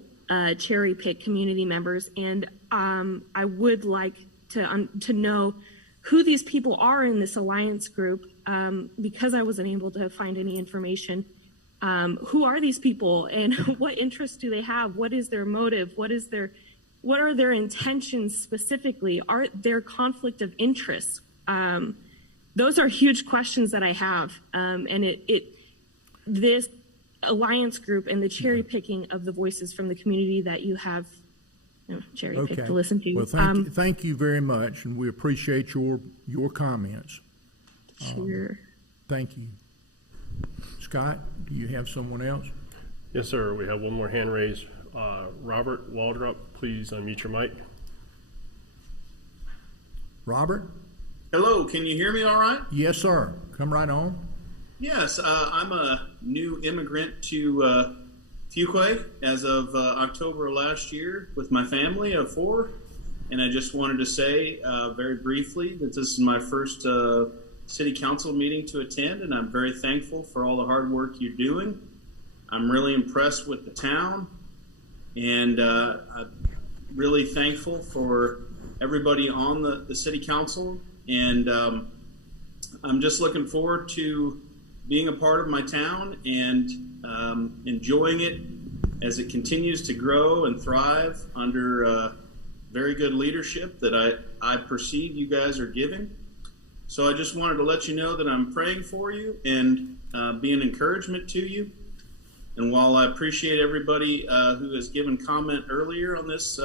cherry pick community members. And I would like to know who these people are in this alliance group, because I wasn't able to find any information. Who are these people, and what interests do they have? What is their motive? What are their intentions specifically? Are there conflict of interest? Those are huge questions that I have. And this alliance group and the cherry picking of the voices from the community that you have cherry picked to listen to. Well, thank you very much, and we appreciate your comments. Sure. Thank you. Scott, do you have someone else? Yes, sir. We have one more hand raised. Robert Waldrop, please unmute your mic. Robert? Hello, can you hear me all right? Yes, sir. Come right on. Yes, I'm a new immigrant to Fuquay as of October last year with my family of 4. And I just wanted to say very briefly that this is my first city council meeting to attend, and I'm very thankful for all the hard work you're doing. I'm really impressed with the town, and I'm really thankful for everybody on the city council, and I'm just looking forward to being a part of my town and enjoying it as it continues to grow and thrive under very good leadership that I perceive you guys are giving. So I just wanted to let you know that I'm praying for you and be an encouragement to you. And while I appreciate everybody who has given comment earlier on this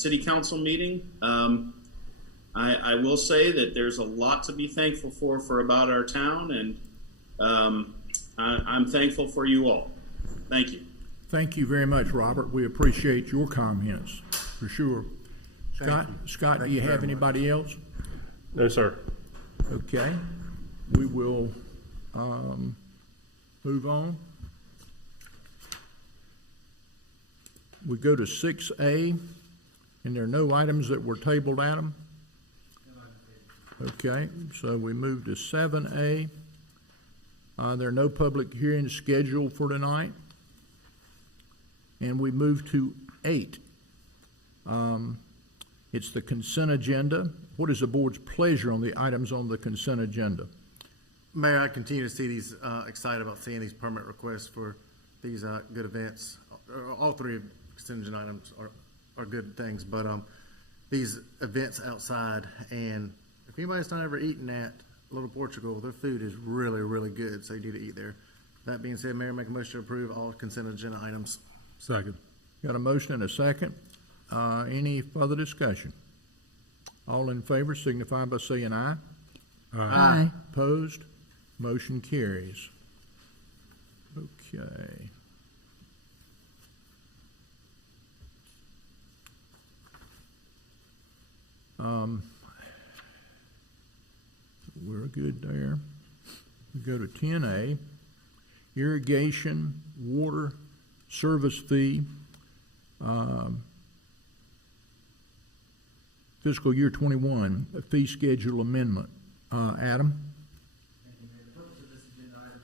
city council meeting, I will say that there's a lot to be thankful for about our town, and I'm thankful for you all. Thank you. Thank you very much, Robert. We appreciate your comments, for sure. Scott, do you have anybody else? No, sir. Okay. We will move on. We go to 6A, and there are no items that were tabled, Adam? Okay, so we move to 7A. There are no public hearings scheduled for tonight. And we move to 8. It's the consent agenda. What is the board's pleasure on the items on the consent agenda? Mayor, I continue to see these, excited about seeing these permit requests for these good events. All three consent agenda items are good things, but these events outside, and if anybody's not ever eaten at Little Portugal, their food is really, really good, so you need to eat there. That being said, Mayor, make a motion to approve all consent agenda items. Second. Got a motion and a second. Any further discussion? All in favor signify by saying aye. Aye. Opposed? Motion carries. Okay. We're good there. We go to 10A, irrigation water service fee, fiscal year 21, a fee schedule amendment. Adam? Thank you, Mayor. The purpose of this agenda item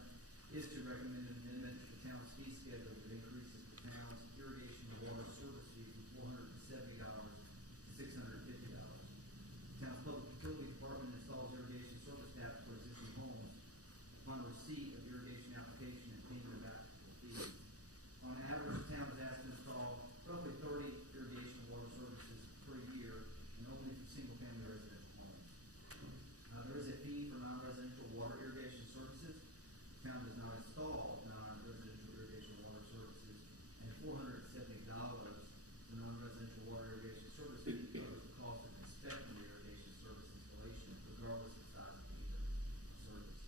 is to recommend an amendment to the town's fee schedule that increases the town's irrigation and water service fee from $470 to $650. The town's public utility department installs irrigation service taps for existing homes upon receipt of the irrigation application and payment of applicable fees. On average, the town is asked to install roughly 30 irrigation and water services per year, and only for single-family residential homes. There is a fee for non-residential water irrigation services. The town does not install non-residential irrigation water services, and $470 for non-residential water irrigation services covers the cost of inspecting the irrigation service installation, regardless of size of the meter or service.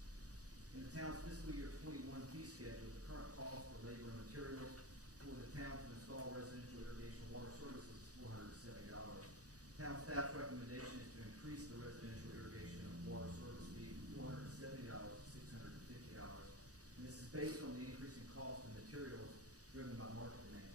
In the town's fiscal year 21 fee schedule, the current cost for labor and materials for the town to install residential irrigation water services is $470. Town staff's recommendation is to increase the residential irrigation and water service fee from $470 to $650. And this is based on the increase in cost of materials driven by market demand.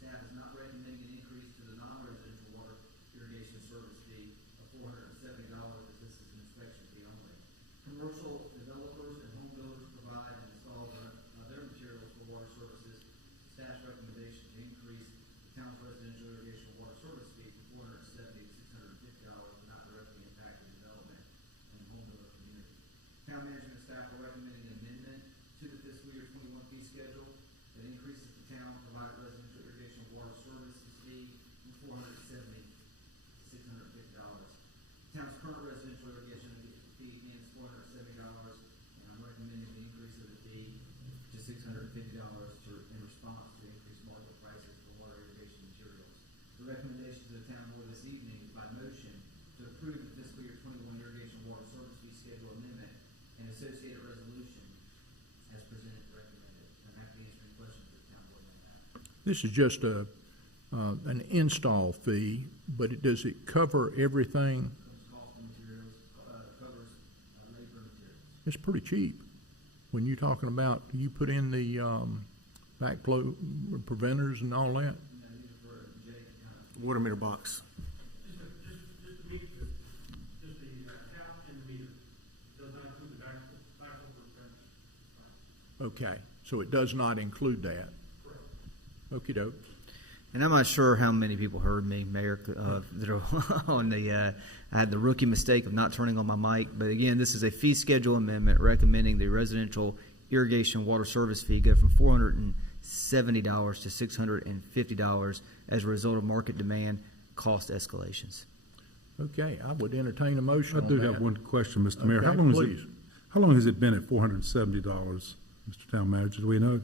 Staff is not recommending an increase to the non-residential water irrigation service fee of $470, as this is an inspection fee only. Commercial developers and home builders provide and install their materials for water services. Staff's recommendation to increase the town's residential irrigation water service fee from $470 to $650 will not directly impact the development and home builder community. Town management and staff are recommending an amendment to the fiscal year 21 fee schedule that increases the town provided residential irrigation water services fee from $470 to $650. The town's current residential irrigation fee is $470, and I'm recommending the increase of the fee to $650 in response to increased market prices for water irrigation materials. The recommendation to the town board this evening is by motion to approve the fiscal year 21 irrigation water service fee schedule amendment and associated resolution as presented and recommended. And I'm happy to answer any questions that the town board may have. This is just an install fee, but does it cover everything? Cost of materials, covers labor and materials. It's pretty cheap. When you're talking about, you put in the backflow preventers and all that? Water meter box. Just the meter, just the tap and the meter. Does not include the backflow preventers. Okay, so it does not include that? Correct. Okey doke. And I'm not sure how many people heard me, Mayor, that are on the, I had the rookie mistake of not turning on my mic. But again, this is a fee schedule amendment recommending the residential irrigation water service fee go from $470 to $650 as a result of market demand cost escalations. Okay, I would entertain a motion I on do that. have one question, Mr. Mayor. Okay, please. How long has it been at $470, Mr. Town Manager? Do we know?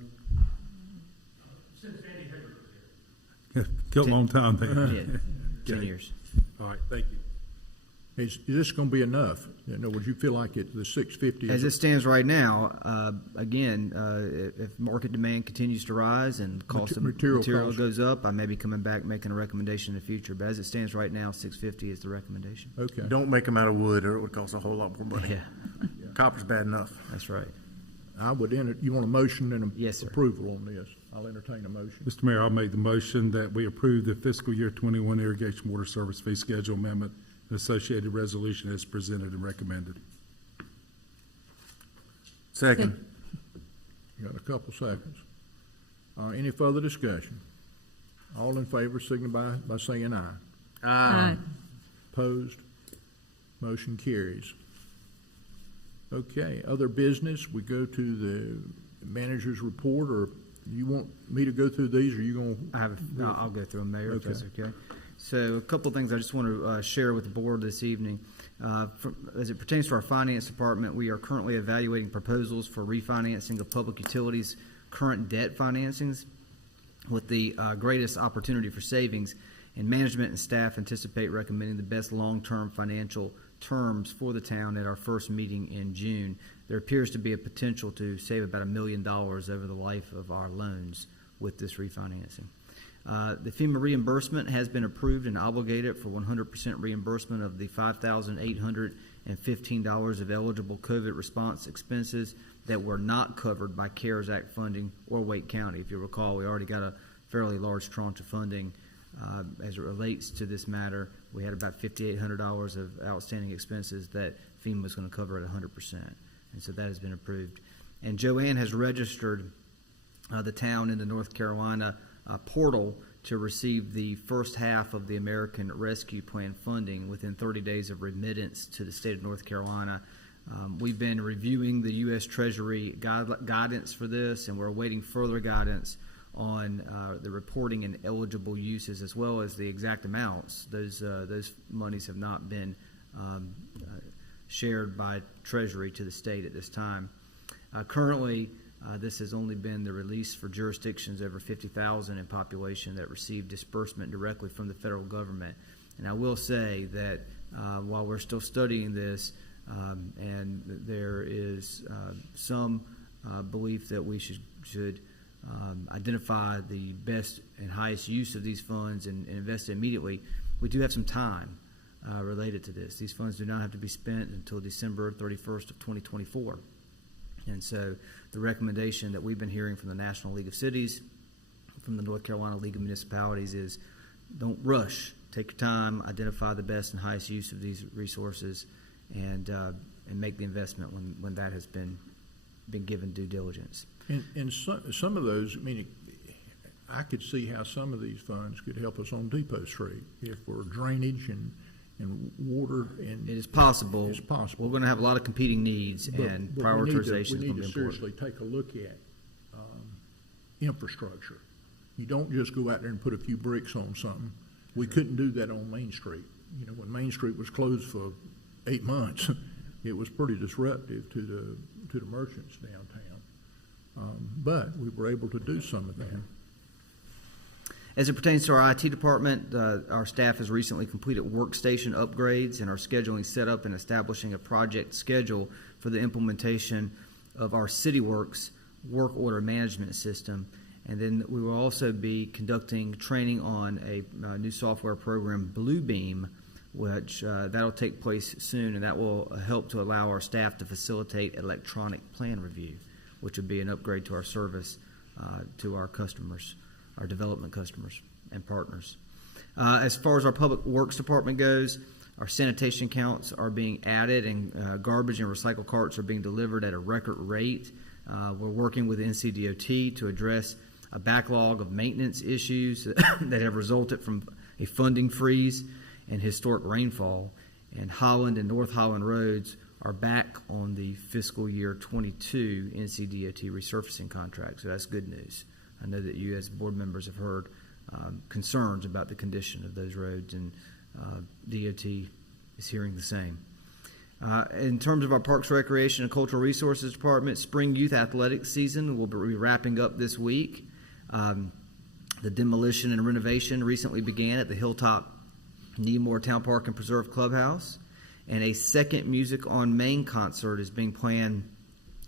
Since Andy Hager was here. Killed a long time there. Yeah, 10 years. All right, thank you. Is this going to be enough? In other words, you feel like the 650 As it is stands right now, again, if market demand continues to rise and cost of Material material costs. goes up, I may be coming back making a recommendation in the future. But as it stands right now, 650 is the recommendation. okay. Don't make them out of wood, or it would cost a whole lot more money. Yeah, Copper's bad enough. that's right. I would you want a motion and Yes, sir. approval on this? I'll entertain a motion. Mr. Mayor, I'll make the motion that we approve the fiscal year 21 irrigation water service fee schedule amendment and associated resolution as presented and recommended. Second. You got a couple seconds. Any further discussion? All in favor signify by saying aye. Aye. Opposed? Motion carries. Okay, other business, we go to the manager's report, or you want me to go through these, or you going to? I'll go through them, Mayor, if Okay. that's okay. So a couple of things I just want to share with the board this evening. As it pertains to our finance department, we are currently evaluating proposals for refinancing of public utilities' current debt financings with the greatest opportunity for savings, and management and staff anticipate recommending the best long-term financial terms for the town at our first meeting in June. There appears to be a potential to save about $1 million over the life of our loans with this refinancing. The FEMA reimbursement has been approved and obligated for 100% reimbursement of the $5,815 of eligible COVID response expenses that were not covered by CARES Act funding or Wake County. If you recall, we already got a fairly large tranche of funding as it relates to this matter. We had about $5,800 of outstanding expenses that FEMA was going to cover at 100%, and so that has been approved. And Joanne has registered the town in the North Carolina portal to receive the first half of the American Rescue Plan funding within 30 days of remittance to the state of North Carolina. We've been reviewing the U.S. Treasury guidance for this, and we're awaiting further guidance on the reporting and eligible uses, as well as the exact amounts. Those monies have not been shared by Treasury to the state at this time. Currently, this has only been the release for jurisdictions over 50,000 in population that receive disbursement directly from the federal government. And I will say that while we're still studying this, and there is some belief that we should identify the best and highest use of these funds and invest immediately, we do have some time related to this. These funds do not have to be spent until December 31st of 2024. And so the recommendation that we've been hearing from the National League of Cities, from the North Carolina League of Municipalities, is don't rush. Take your time, identify the best and highest use of these resources, and make the investment when that has been given due diligence. And some of those, I mean, I could see how some of these funds could help us on Depot Street if we're drainage and water. And it is possible. It's possible. We're going to have a lot of competing needs, and prioritization is going to be important. We need to seriously take a look at infrastructure. You don't just go out there and put a few bricks on something. We couldn't do that on Main Street. You know, when Main Street was closed for 8 months, it was pretty disruptive to the merchants downtown. But we were able to do some of that. As it pertains to our IT department, our staff has recently completed workstation upgrades and are scheduling setup and establishing a project schedule for the implementation of our CityWorks work order management system. And then we will also be conducting training on a new software program, Bluebeam, which that'll take place soon, and that will help to allow our staff to facilitate electronic plan review, which would be an upgrade to our service to our customers, our development customers and partners. As far as our public works department goes, our sanitation counts are being added, and garbage and recycle carts are being delivered at a record rate. We're working with NCDOT to address a backlog of maintenance issues that have resulted from a funding freeze and historic rainfall. And Holland and North Holland roads are back on the fiscal year 22 NCDOT resurfacing contract, so that's good news. I know that you as board members have heard concerns about the condition of those roads, and DOT is hearing the same. In terms of our Parks, Recreation, and Cultural Resources Department, spring youth athletics season will be wrapping up this week. The demolition and renovation recently began at the Hilltop Needmore Town Park and Preserve Clubhouse. And a second Music on Main concert is being planned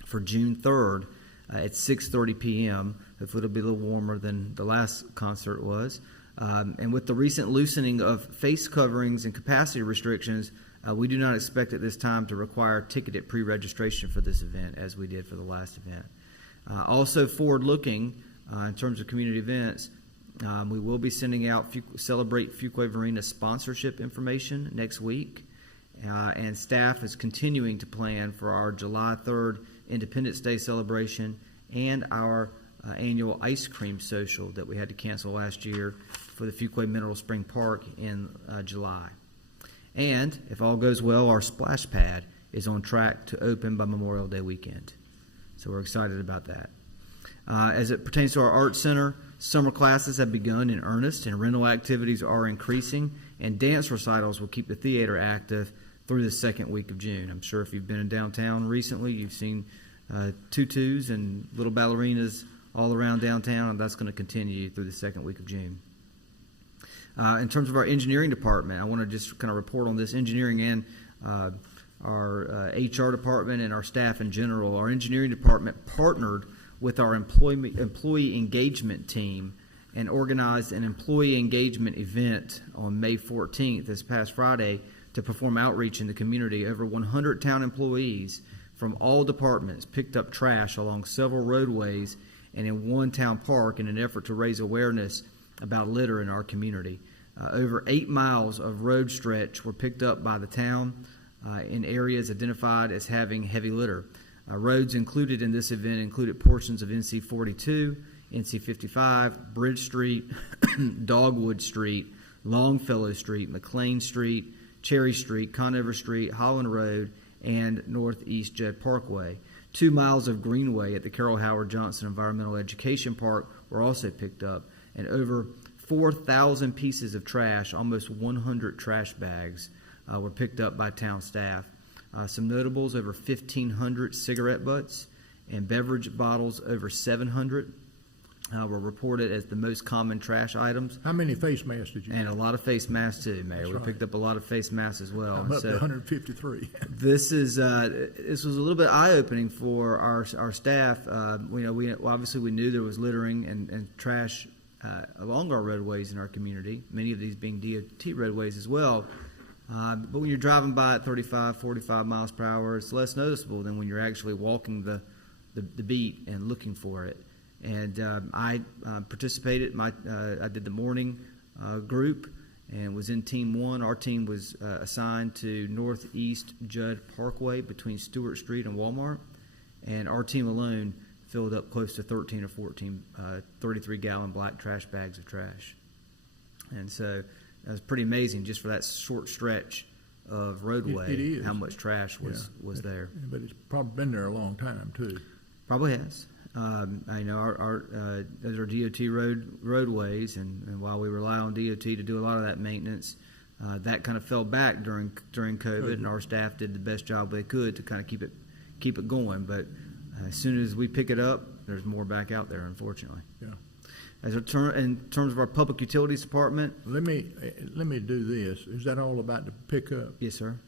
for June 3rd at 6:30 p.m. Hopefully it'll be a little warmer than the last concert was. And with the recent loosening of face coverings and capacity restrictions, we do not expect at this time to require ticketed pre-registration for this event as we did for the last event. Also forward-looking, in terms of community events, we will be sending out Celebrate Fuquay-Varina sponsorship information next week. And staff is continuing to plan for our July 3rd Independence Day celebration and our annual ice cream social that we had to cancel last year for the Fuquay Mineral Spring Park in July. And if all goes well, our splash pad is on track to open by Memorial Day weekend. So we're excited about that. As it pertains to our art center, summer classes have begun in earnest and rental activities are increasing, and dance recitals will keep the theater active through the second week of June. I'm sure if you've been in downtown recently, you've seen tutus and little ballerinas all around downtown, and that's going to continue through the second week of June. In terms of our engineering department, I want to just kind of report on this. Engineering and our HR department and our staff in general. Our engineering department partnered with our employee engagement team and organized an employee engagement event on May 14th, this past Friday, to perform outreach in the community. Over 100 town employees from all departments picked up trash along several roadways and in one town park in an effort to raise awareness about litter in our community. Over 8 miles of road stretch were picked up by the town in areas identified as having heavy litter. Roads included in this event included portions of NC 42, NC 55, Bridge Street, Dogwood Street, Longfellow Street, McLean Street, Cherry Street, Conover Street, Holland Road, and Northeast Judd Parkway. 2 miles of greenway at the Carol Howard Johnson Environmental Education Park were also picked up, and over 4,000 pieces of trash, almost 100 trash bags, were picked up by town staff. Some notables: over 1,500 cigarette butts and beverage bottles, over 700 were reported as the most common trash items. How many face masks did you And get? a lot of face masks too, Mayor. That's We right. picked up a lot of face masks as well. I'm up So to 153. this was a little bit eye-opening for our staff. We obviously we knew there was littering and trash along our roadways in our community, many of these being DOT roadways as well. But when you're driving by at 35, 45 miles per hour, it's less noticeable than when you're actually walking the beat and looking for it. And I participated. I did the morning group and was in Team 1. Our team was assigned to Northeast Judd Parkway between Stewart Street and Walmart. And our team alone filled up close to 13 or 14 33-gallon black trash bags of trash. And so it was pretty amazing just for that short stretch of roadway, It is. how much trash was there. But it's probably been there a long time, too. Probably has. I know those are DOT roadways, and while we rely on DOT to do a lot of that maintenance, that kind of fell back during COVID, and our staff did the best job they could to kind of keep it going. But as soon as we pick it up, there's more back out there, unfortunately. Yeah. In terms of our public utilities department, Let me do this. Is that all about the pickup? yes, sir.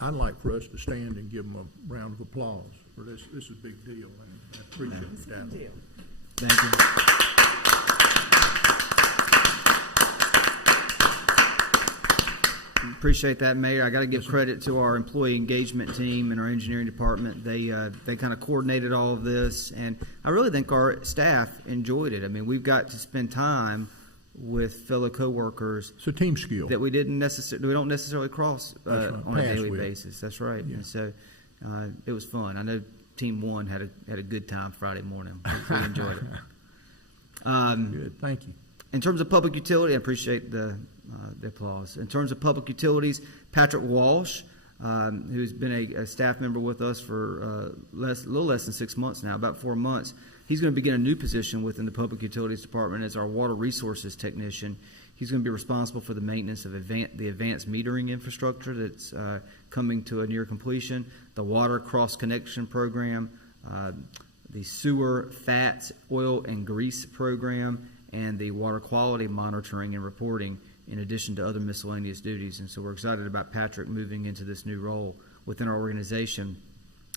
I'd like for us to stand and give them a round of applause for this. This is a big deal, and I appreciate that. Thank you. Appreciate that, Mayor. I got to give credit to our employee engagement team and our engineering department. They kind of coordinated all of this, and I really think our staff enjoyed it. I mean, we've got to spend time with fellow coworkers. It's a team skill that we don't necessarily cross right. on a Pass daily with. basis. That's right. Yeah. And so it was fun. I know Team 1 had a good time Friday morning. We enjoyed it. Good. Thank you. In terms of public utility, I appreciate the applause. In terms of public utilities, Patrick Walsh, who's been a staff member with us for a little less than 6 months now, about 4 months, he's going to begin a new position within the public utilities department as our water resources technician. He's going to be responsible for the maintenance of the advanced metering infrastructure that's coming to a near completion, the water cross-connection program, the sewer fats, oil, and grease program, and the water quality monitoring and reporting in addition to other miscellaneous duties. And so we're excited about Patrick moving into this new role within our organization.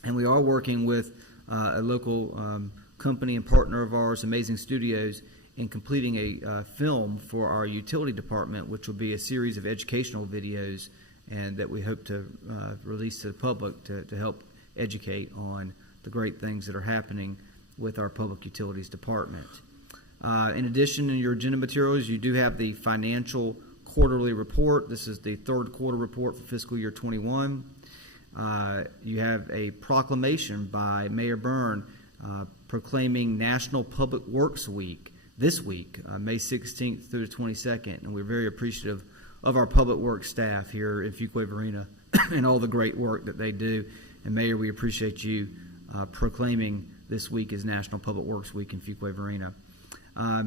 And we are working with a local company and partner of ours, Amazing Studios, in completing a film for our utility department, which will be a series of educational videos and that we hope to release to the public to help educate on the great things that are happening with our public utilities department. In addition, in your agenda materials, you do have the financial quarterly report. This is the third quarter report for fiscal year 21. You have a proclamation by Mayor Byrne proclaiming National Public Works Week this week, May 16th through the 22nd, and we're very appreciative of our public works staff here in Fuquay-Varina and all the great work that they do. And Mayor, we appreciate you proclaiming this week as National Public Works Week in Fuquay-Varina. I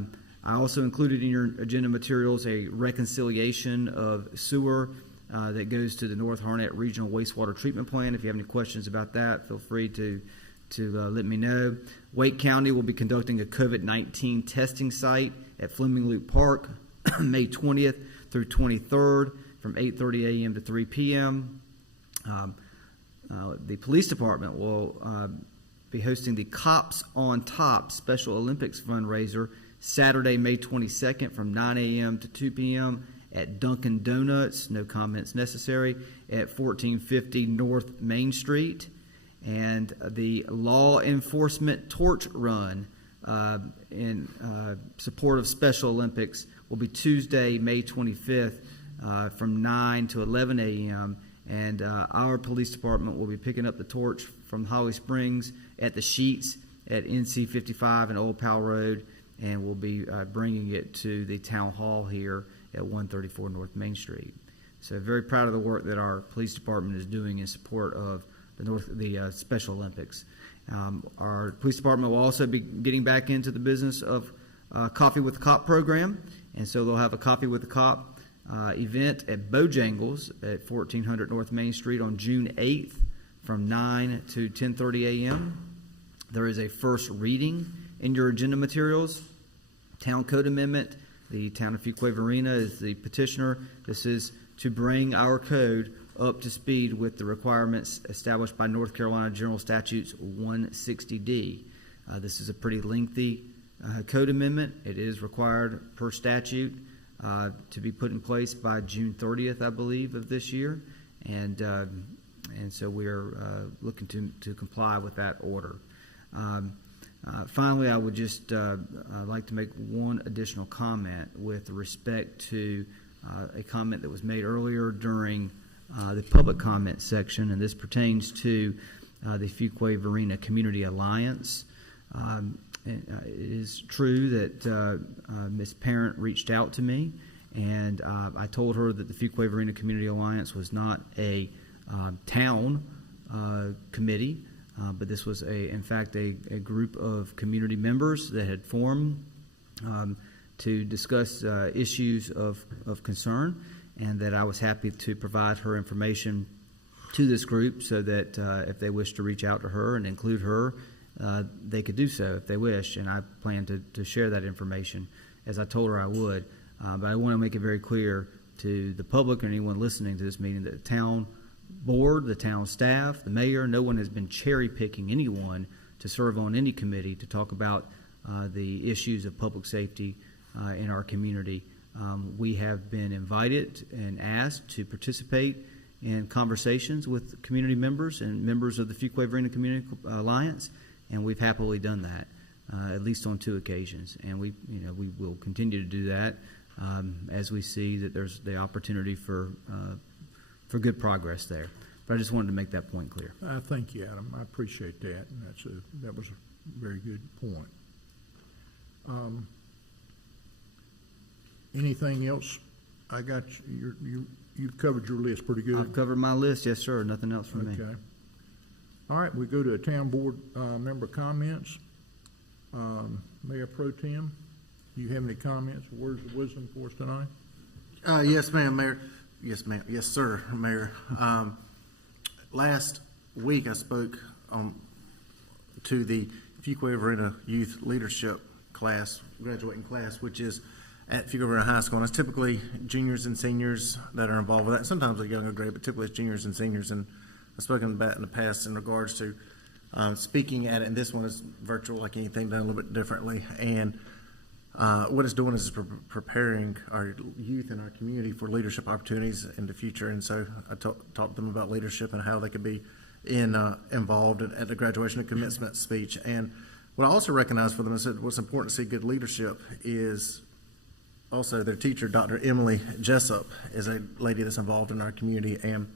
also included in your agenda materials a reconciliation of sewer that goes to the North Harnett Regional Wastewater Treatment Plant. If you have any questions about that, feel free to let me know. Wake County will be conducting a COVID-19 testing site at Fleming Loop Park May 20th through 23rd from 8:30 a.m. to 3 p.m. The police department will be hosting the Cops on Top Special Olympics fundraiser Saturday, May 22nd from 9 a.m. to 2 p.m. at Dunkin' Donuts, no comments necessary, at 1450 North Main Street. And the Law Enforcement Torch Run in support of Special Olympics will be Tuesday, May 25th from 9 to 11 a.m. And our police department will be picking up the torch from Holly Springs at the Sheets at NC 55 and Old Powell Road, and we'll be bringing it to the town hall here at 134 North Main Street. So very proud of the work that our police department is doing in support of the Special Olympics. Our police department will also be getting back into the business of Coffee with the Cop program, and so they'll have a Coffee with the Cop event at Bojangles at 1400 North Main Street on June 8th from 9 to 10:30 a.m. There is a first reading in your agenda materials. Town Code Amendment. The town of Fuquay-Varina is the petitioner. This is to bring our code up to speed with the requirements established by North Carolina General Statutes 160D. This is a pretty lengthy code amendment. It is required per statute to be put in place by June 30th, I believe, of this year, and so we are looking to comply with that order. Finally, I would just like to make one additional comment with respect to a comment that was made earlier during the public comment section, and this pertains to the Fuquay-Varina Community Alliance. It is true that Ms. Parent reached out to me, and I told her that the Fuquay-Varina Community Alliance was not a town committee, but this was, in fact, a group of community members that had formed to discuss issues of concern, and that I was happy to provide her information to this group so that if they wish to reach out to her and include her, they could do so if they wish, and I plan to share that information as I told her I would. But I want to make it very clear to the public or anyone listening to this meeting that the town board, the town staff, the mayor, no one has been cherry-picking anyone to serve on any committee to talk about the issues of public safety in our community. We have been invited and asked to participate in conversations with community members and members of the Fuquay-Varina Community Alliance, and we've happily done that, at least on 2 occasions. And we will continue to do that as we see that there's the opportunity for good progress there. But I just wanted to make that point clear. Thank you, Adam. I appreciate that, and that was a very good point. Anything else? I got you've covered your list pretty good. I've covered my list, yes, sir. Nothing else from me. Okay. All right, we go to town board member comments. Mayor Pro Tem, do you have any comments or words of wisdom for us tonight? Yes, ma'am, Mayor. Yes, ma'am. Yes, sir, Mayor. Last week I spoke to the Fuquay-Varina Youth Leadership class, graduating class, which is at Fuquay-Varina High School. And it's typically juniors and seniors that are involved with that. Sometimes a younger grade, but typically it's juniors and seniors. And I've spoken about in the past in regards to speaking at it, and this one is virtual, like anything, done a little bit differently. And what it's doing is preparing our youth in our community for leadership opportunities in the future. And so I talked to them about leadership and how they could be involved at the graduation and commencement speech. And what I also recognize for them is that what's important to see good leadership is also their teacher, Dr. Emily Jessup, is a lady that's involved in our community, and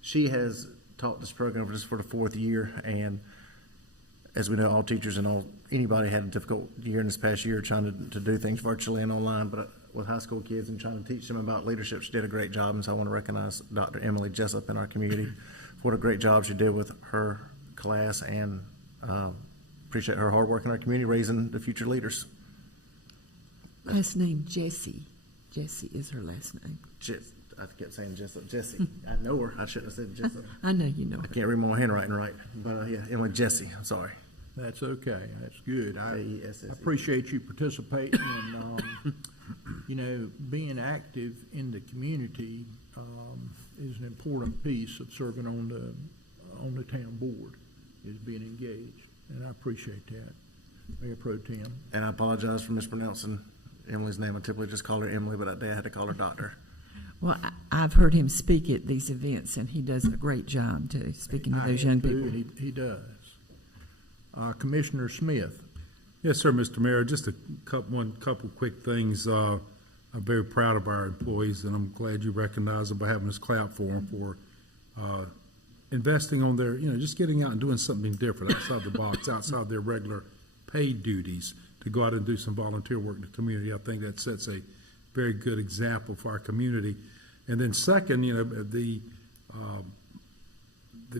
she has taught this program for the 4th year. And as we know, all teachers and anybody had a difficult year in this past year trying to do things virtually and online, but with high school kids and trying to teach them about leadership, she did a great job. And so I want to recognize Dr. Emily Jessup in our community for what a great job she did with her class, and appreciate her hard work in our community, raising the future leaders. Last name Jessie. Jessie is her last name. I kept saying Jessup. Jessie. I know her. I shouldn't have said Jessup. I know you know her. I can't read my handwriting right. But yeah, Emily Jessie. I'm sorry. That's okay. That's good. I Jessie. appreciate you participating and, being active in the community is an important piece of serving on the town board, is being engaged. And I appreciate that, Mayor Pro Tem. And I apologize for mispronouncing Emily's name. I typically just call her Emily, but I had to call her Doctor. Well, I've heard him speak at these events, and he does a great job, too, speaking to those young people. He does. Commissioner Smith. Yes, sir, Mr. Mayor. Just a couple quick things. I'm very proud of our employees, and I'm glad you recognize them by having us clap for them for investing on their, just getting out and doing something different outside the box, outside their regular paid duties, to go out and do some volunteer work in the community. I think that sets a very good example for our community. And then second, the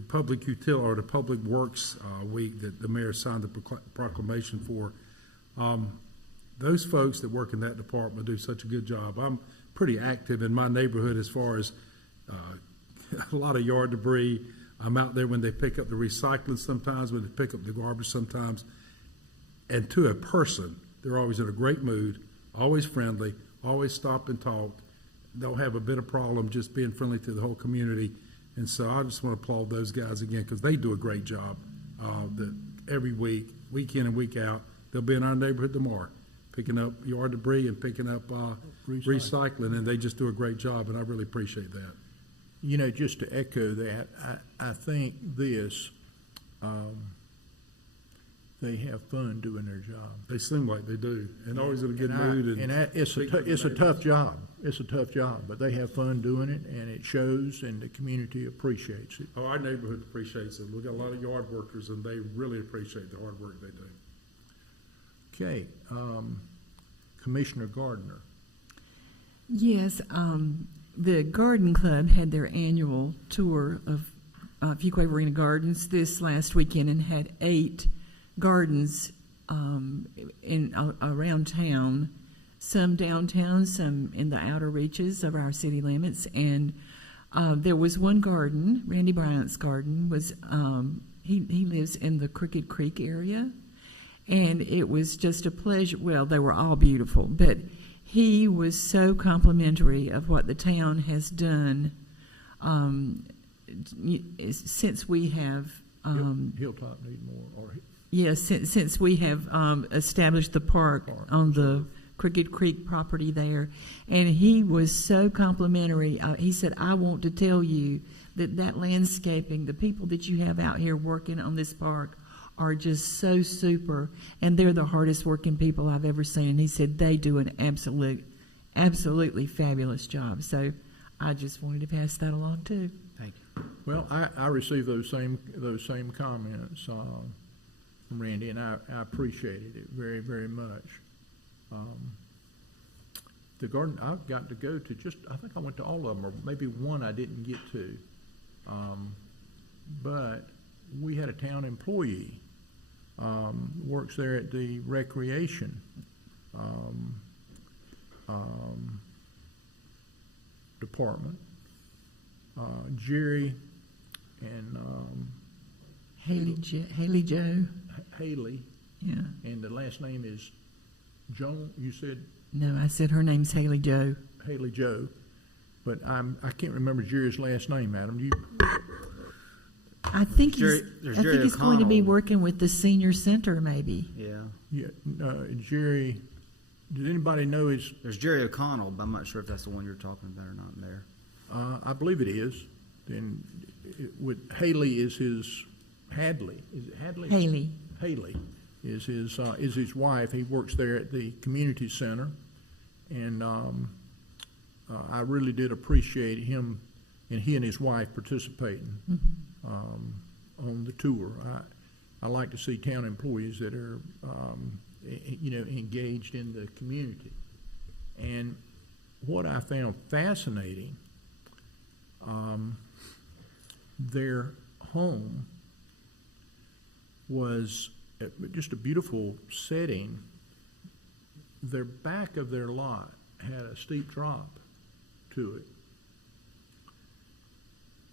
public utility or the public works week that the mayor signed the proclamation for, those folks that work in that department do such a good job. I'm pretty active in my neighborhood as far as a lot of yard debris. I'm out there when they pick up the recycling sometimes, when they pick up the garbage sometimes. And to a person, they're always in a great mood, always friendly, always stop and talk, don't have a bit of problem just being friendly to the whole community. And so I just want to applaud those guys again, because they do a great job that every week, week in and week out. They'll be in our neighborhood tomorrow picking up yard debris and picking up recycling, and they just do a great job, and I really appreciate that. Just to echo that, I think this, they have fun doing their job. They seem like they do, and always in a good mood. It's a tough job. It's a tough job, but they have fun doing it, and it shows, and the community appreciates it. Oh, our neighborhood appreciates it. We've got a lot of yard workers, and they really appreciate the hard work they do. Okay, Commissioner Gardner. Yes, the Garden Club had their annual tour of Fuquay-Varina Gardens this last weekend and had 8 gardens around town, some downtown, some in the outer reaches of our city limits. And there was one garden, Randy Bryant's garden, was he lives in the Crooked Creek area, and it was just a pleasure. Well, they were all beautiful, but he was so complimentary of what the town has done since we have Hilltop need more. Yes, since we have established the park on the Crooked Creek property there. And he was so complimentary. He said, I want to tell you that landscaping, the people that you have out here working on this park are just so super, and they're the hardest working people I've ever seen. And he said they do an absolutely fabulous job. So I just wanted to pass that along too. Thank you. Well, I received those same comments from Randy, and I appreciated it very, very much. The garden I've got to go to, I think I went to all of them, or maybe one I didn't get to. But we had a town employee works there at the recreation department. Jerry and Haley Joe. Haley. Yeah. And the last name is Joan. You said No, I said her name's Haley Joe. Haley Joe, but I can't remember Jerry's last name, Adam. I think Jerry he's going to be O'Connell. working with the senior center, maybe. Yeah. Yeah, Jerry. Did anybody know his? There's Jerry O'Connell, but I'm not sure if that's the one you're talking about or not there. I believe it is. Then with Haley is his Hadley. Is it Hadley? Haley. Haley is his wife. He works there at the community center, and I really did appreciate him and he and his wife participating on the tour. I like to see town employees that are engaged in the community. And what I found fascinating, their home was just a beautiful setting. Their back of their lot had a steep drop to it.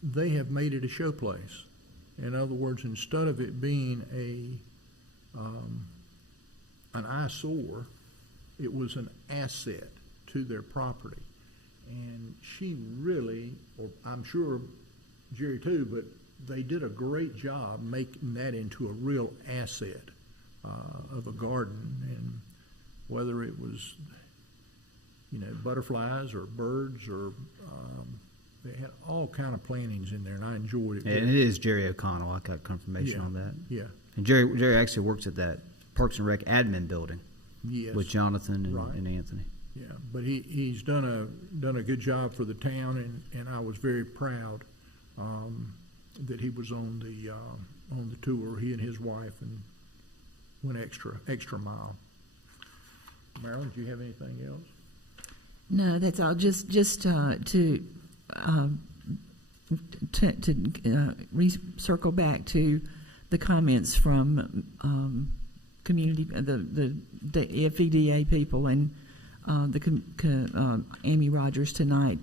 They have made it a showplace. In other words, instead of it being an eyesore, it was an asset to their property. And she really, or I'm sure Jerry too, but they did a great job making that into a real asset of a garden. And whether it was, butterflies or birds or they had all kind of plantings in there, and I enjoyed it. And it is Jerry O'Connell. I got confirmation on that. Yeah. And Jerry actually works at that Parks and Rec admin building. Yes. With Jonathan Right. and Anthony. Yeah, but he's done a good job for the town, and I was very proud that he was on the tour. He and his wife and went extra mile. Marilyn, do you have anything else? No, that's all. Just circle back to the comments from community, the FEDA people and Amy Rogers tonight.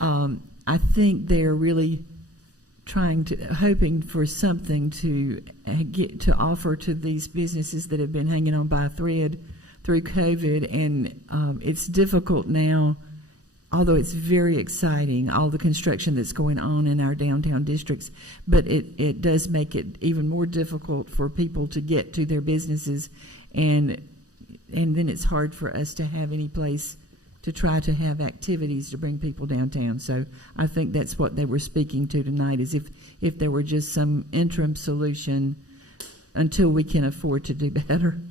I think they're really hoping for something to offer to these businesses that have been hanging on by a thread through COVID, and it's difficult now. Although it's very exciting, all the construction that's going on in our downtown districts, but it does make it even more difficult for people to get to their businesses, and then it's hard for us to have any place to try to have activities to bring people downtown. So I think that's what they were speaking to tonight, is if there were just some interim solution until we can afford to do better.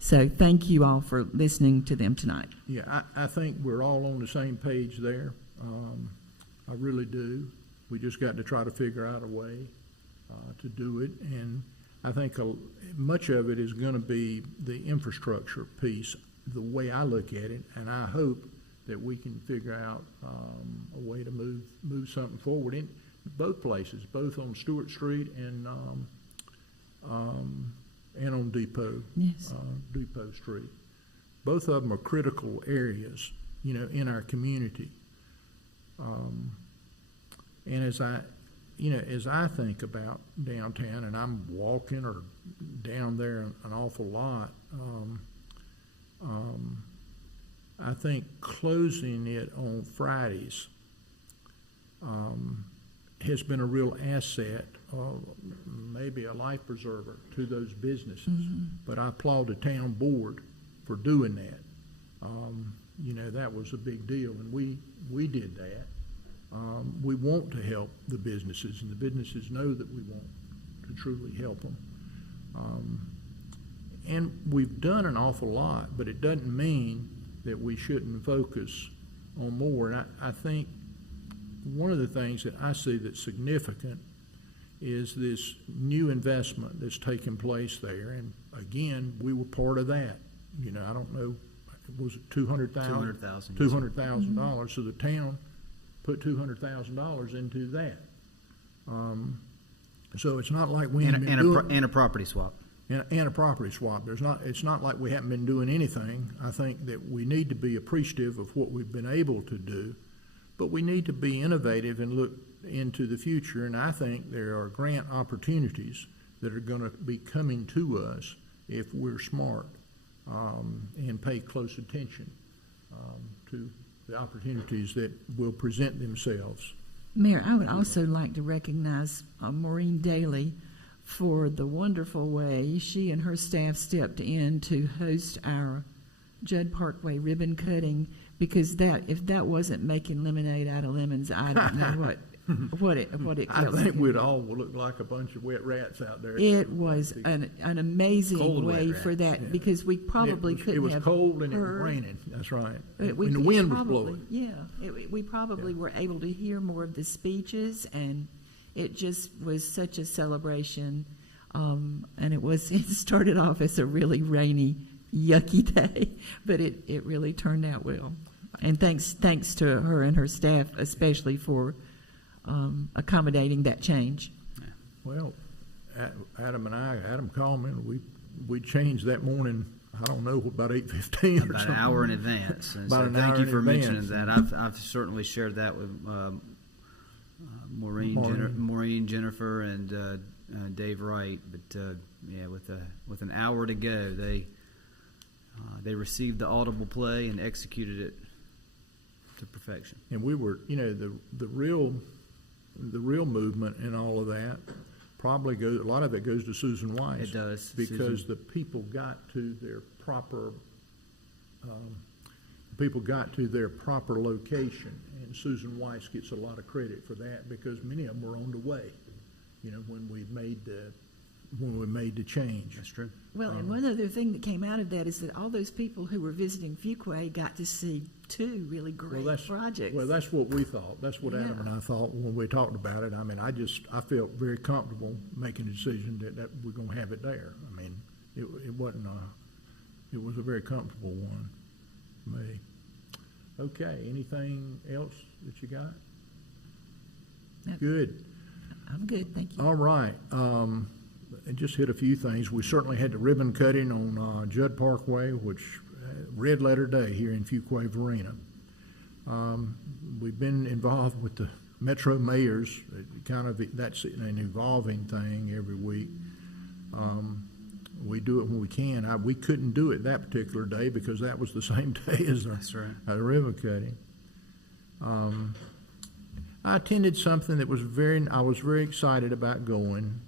So thank you all for listening to them tonight. Yeah, I think we're all on the same page there. I really do. We just got to try to figure out a way to do it. And I think much of it is going to be the infrastructure piece, the way I look at it. And I hope that we can figure out a way to move something forward in both places, both on Stewart Street and on Depot, yes. Depot Street. Both of them are critical areas, in our community. And as I think about downtown, and I'm walking or down there an awful lot, I think closing it on Fridays has been a real asset, maybe a life preserver to those businesses. Mm-hmm. But I applaud the town board for doing that. That was a big deal, and we did that. We want to help the businesses, and the businesses know that we want to truly help them. And we've done an awful lot, but it doesn't mean that we shouldn't focus on more. And I think one of the things that I see that's significant is this new investment that's taking place there. And again, we were part of that. I don't know, was it $200,000? $200,000. So the town put $200,000 into that. So it's not like we haven't been doing and a property swap. And a property swap. It's not like we haven't been doing anything. I think that we need to be appreciative of what we've been able to do, but we need to be innovative and look into the future. And I think there are grant opportunities that are going to be coming to us if we're smart and pay close attention. to the opportunities that will present themselves. Mayor, I would also like to recognize Maureen Daly for the wonderful way she and her staff stepped in to host our Judd Parkway ribbon cutting, because if that wasn't making lemonade out of lemons, I don't know what it I felt think like. we'd all look like a bunch of wet rats out there. It was an amazing Cold way wet for rat, that, yeah. because we probably couldn't have It was cold and it was heard. raining. That's right. But And the wind was probably, blowing. yeah, we probably were able to hear more of the speeches, and it just was such a celebration. And it started off as a really rainy, yucky day, but it really turned out well. And thanks to her and her staff, especially for accommodating that change. Well, Adam called me, and we changed that morning. I don't know, about 8:15 or About something. an hour in advance. And About so an thank hour you in for mentioning advance. that. I've certainly shared that with Maureen. Maureen, Jennifer, and Dave Wright. But yeah, with an hour to go, they received the audible play and executed it to perfection. And we were, the real movement and all of that probably goes. A lot of it goes to Susan Weiss. It does, because Susan. the people got to their proper location, and Susan Weiss gets a lot of credit for that, because many of them were on the way. When we made the change. That's true. Well, and one other thing that came out of that is that all those people who were visiting Fuquay got to see two really great projects. Well, that's what we thought. That's what Adam and I thought when we talked about it. I mean, I felt very comfortable making a decision that we're going to have it there. I mean, it wasn't it was a very comfortable one for me. Okay, anything else that you got? No. Good. I'm good, thank you. All right. And just hit a few things. We certainly had the ribbon cutting on Judd Parkway, which red letter day here in Fuquay-Varina. We've been involved with the Metro mayors. That's an evolving thing every week. We do it when we can. We couldn't do it that particular day because that was the same day as the ribbon cutting. I attended something that was I was very excited about going.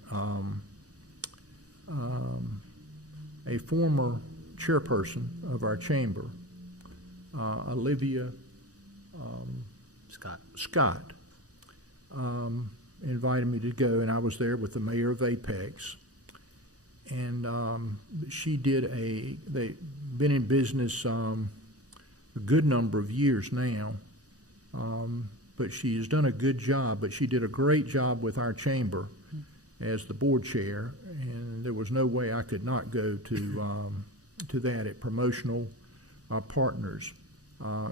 A former chairperson of our chamber, Olivia Scott, invited me to go, and I was there with the mayor of Apex. And she did they've been in business a good number of years now, but she has done a good job. But she did a great job with our chamber as the board chair, and there was no way I could not go to that at Promotional Partners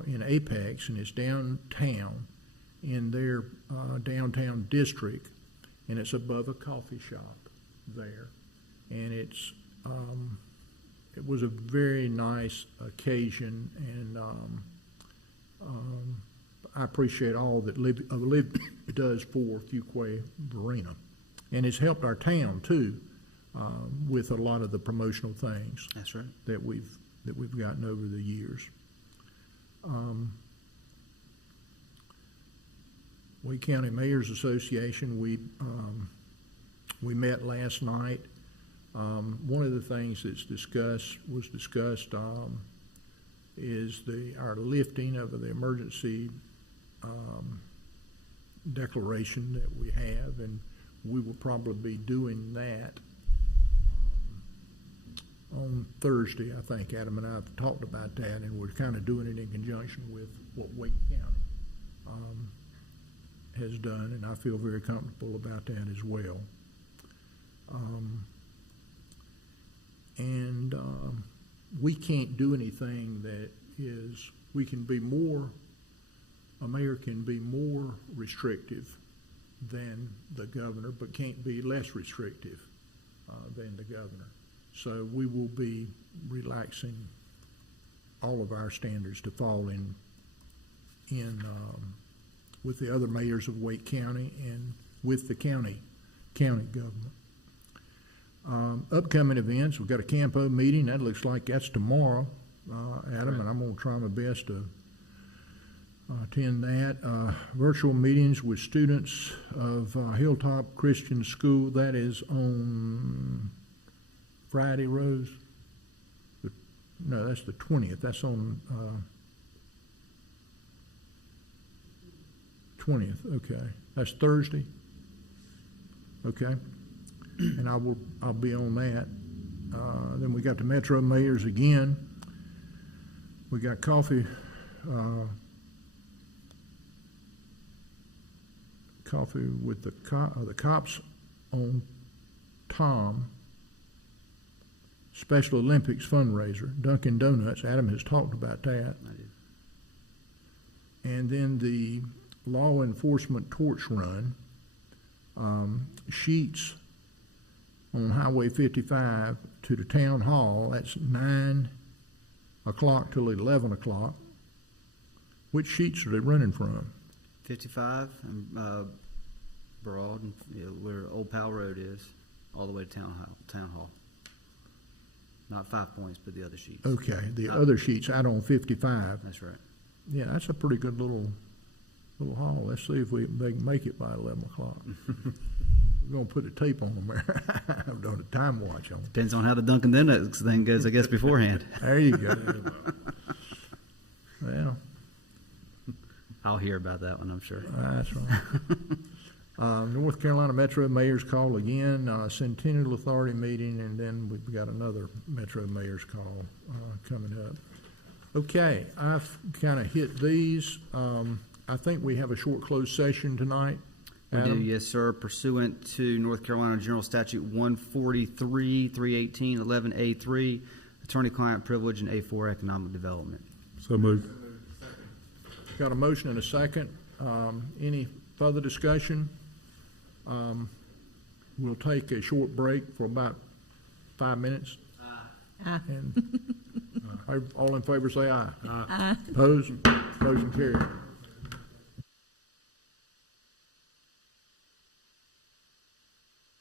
in Apex, and it's downtown in their downtown district, and it's above a coffee shop there, and it was a very nice occasion, and I appreciate all that Olivia does for Fuquay-Varina. And it's helped our town too, with a lot of the promotional things. That's right. That we've gotten over the years. Wake County Mayors Association. We met last night. One of the things that's discussed is our lifting of the emergency declaration that we have, and we will probably be doing that on Thursday. I think Adam and I have talked about that, and we're kind of doing it in conjunction with what Wake County has done, and I feel very comfortable about that as well. We can't do anything that is, a mayor can be more restrictive than the governor, but can't be less restrictive than the governor. So we will be relaxing all of our standards to fall in with the other mayors of Wake County and with the county government. Upcoming events, we've got a Campo meeting. That looks like that's tomorrow, Adam, and I'm going to try my best to attend that. Virtual meetings with students of Hilltop Christian School. That is on Friday, Rose? No, that's the 20th. That's on 20th. Okay. That's Thursday. Okay. And I'll be on that. Then we got the Metro Mayors again. We got coffee with the cops on Tom. Special Olympics fundraiser, Dunkin' Donuts. Adam has talked about that. And then the law enforcement torch run. Sheets on Highway 55 to the town hall. That's 9 o'clock till 11 o'clock. Which sheets are they running from? 55 and Broad, where Old Powell Road is, all the way to Town Hall. Not 5 Points, but the other sheets. Okay, the other sheets out on 55. That's right. Yeah, that's a pretty good little haul. Let's see if they can make it by 11 o'clock. We're going to put a tape on them there. I've done a time watch on them. Depends on how the Dunkin' Donuts thing goes, I guess, beforehand. There you go. Well, I'll hear about that one, I'm sure. That's right. North Carolina Metro Mayor's call again, Centennial Authority meeting, and then we've got another Metro Mayor's call coming up. Okay, I've kind of hit these. I think we have a short closed session tonight. We do, yes, sir. Pursuant to North Carolina General Statute 143, 318, 11A3, attorney-client privilege, and A4 economic development. So moved. Got a motion and a second. Any further discussion? We'll take a short break for about 5 minutes. And all in favor say aye. Aye. Opposed? Motion carried.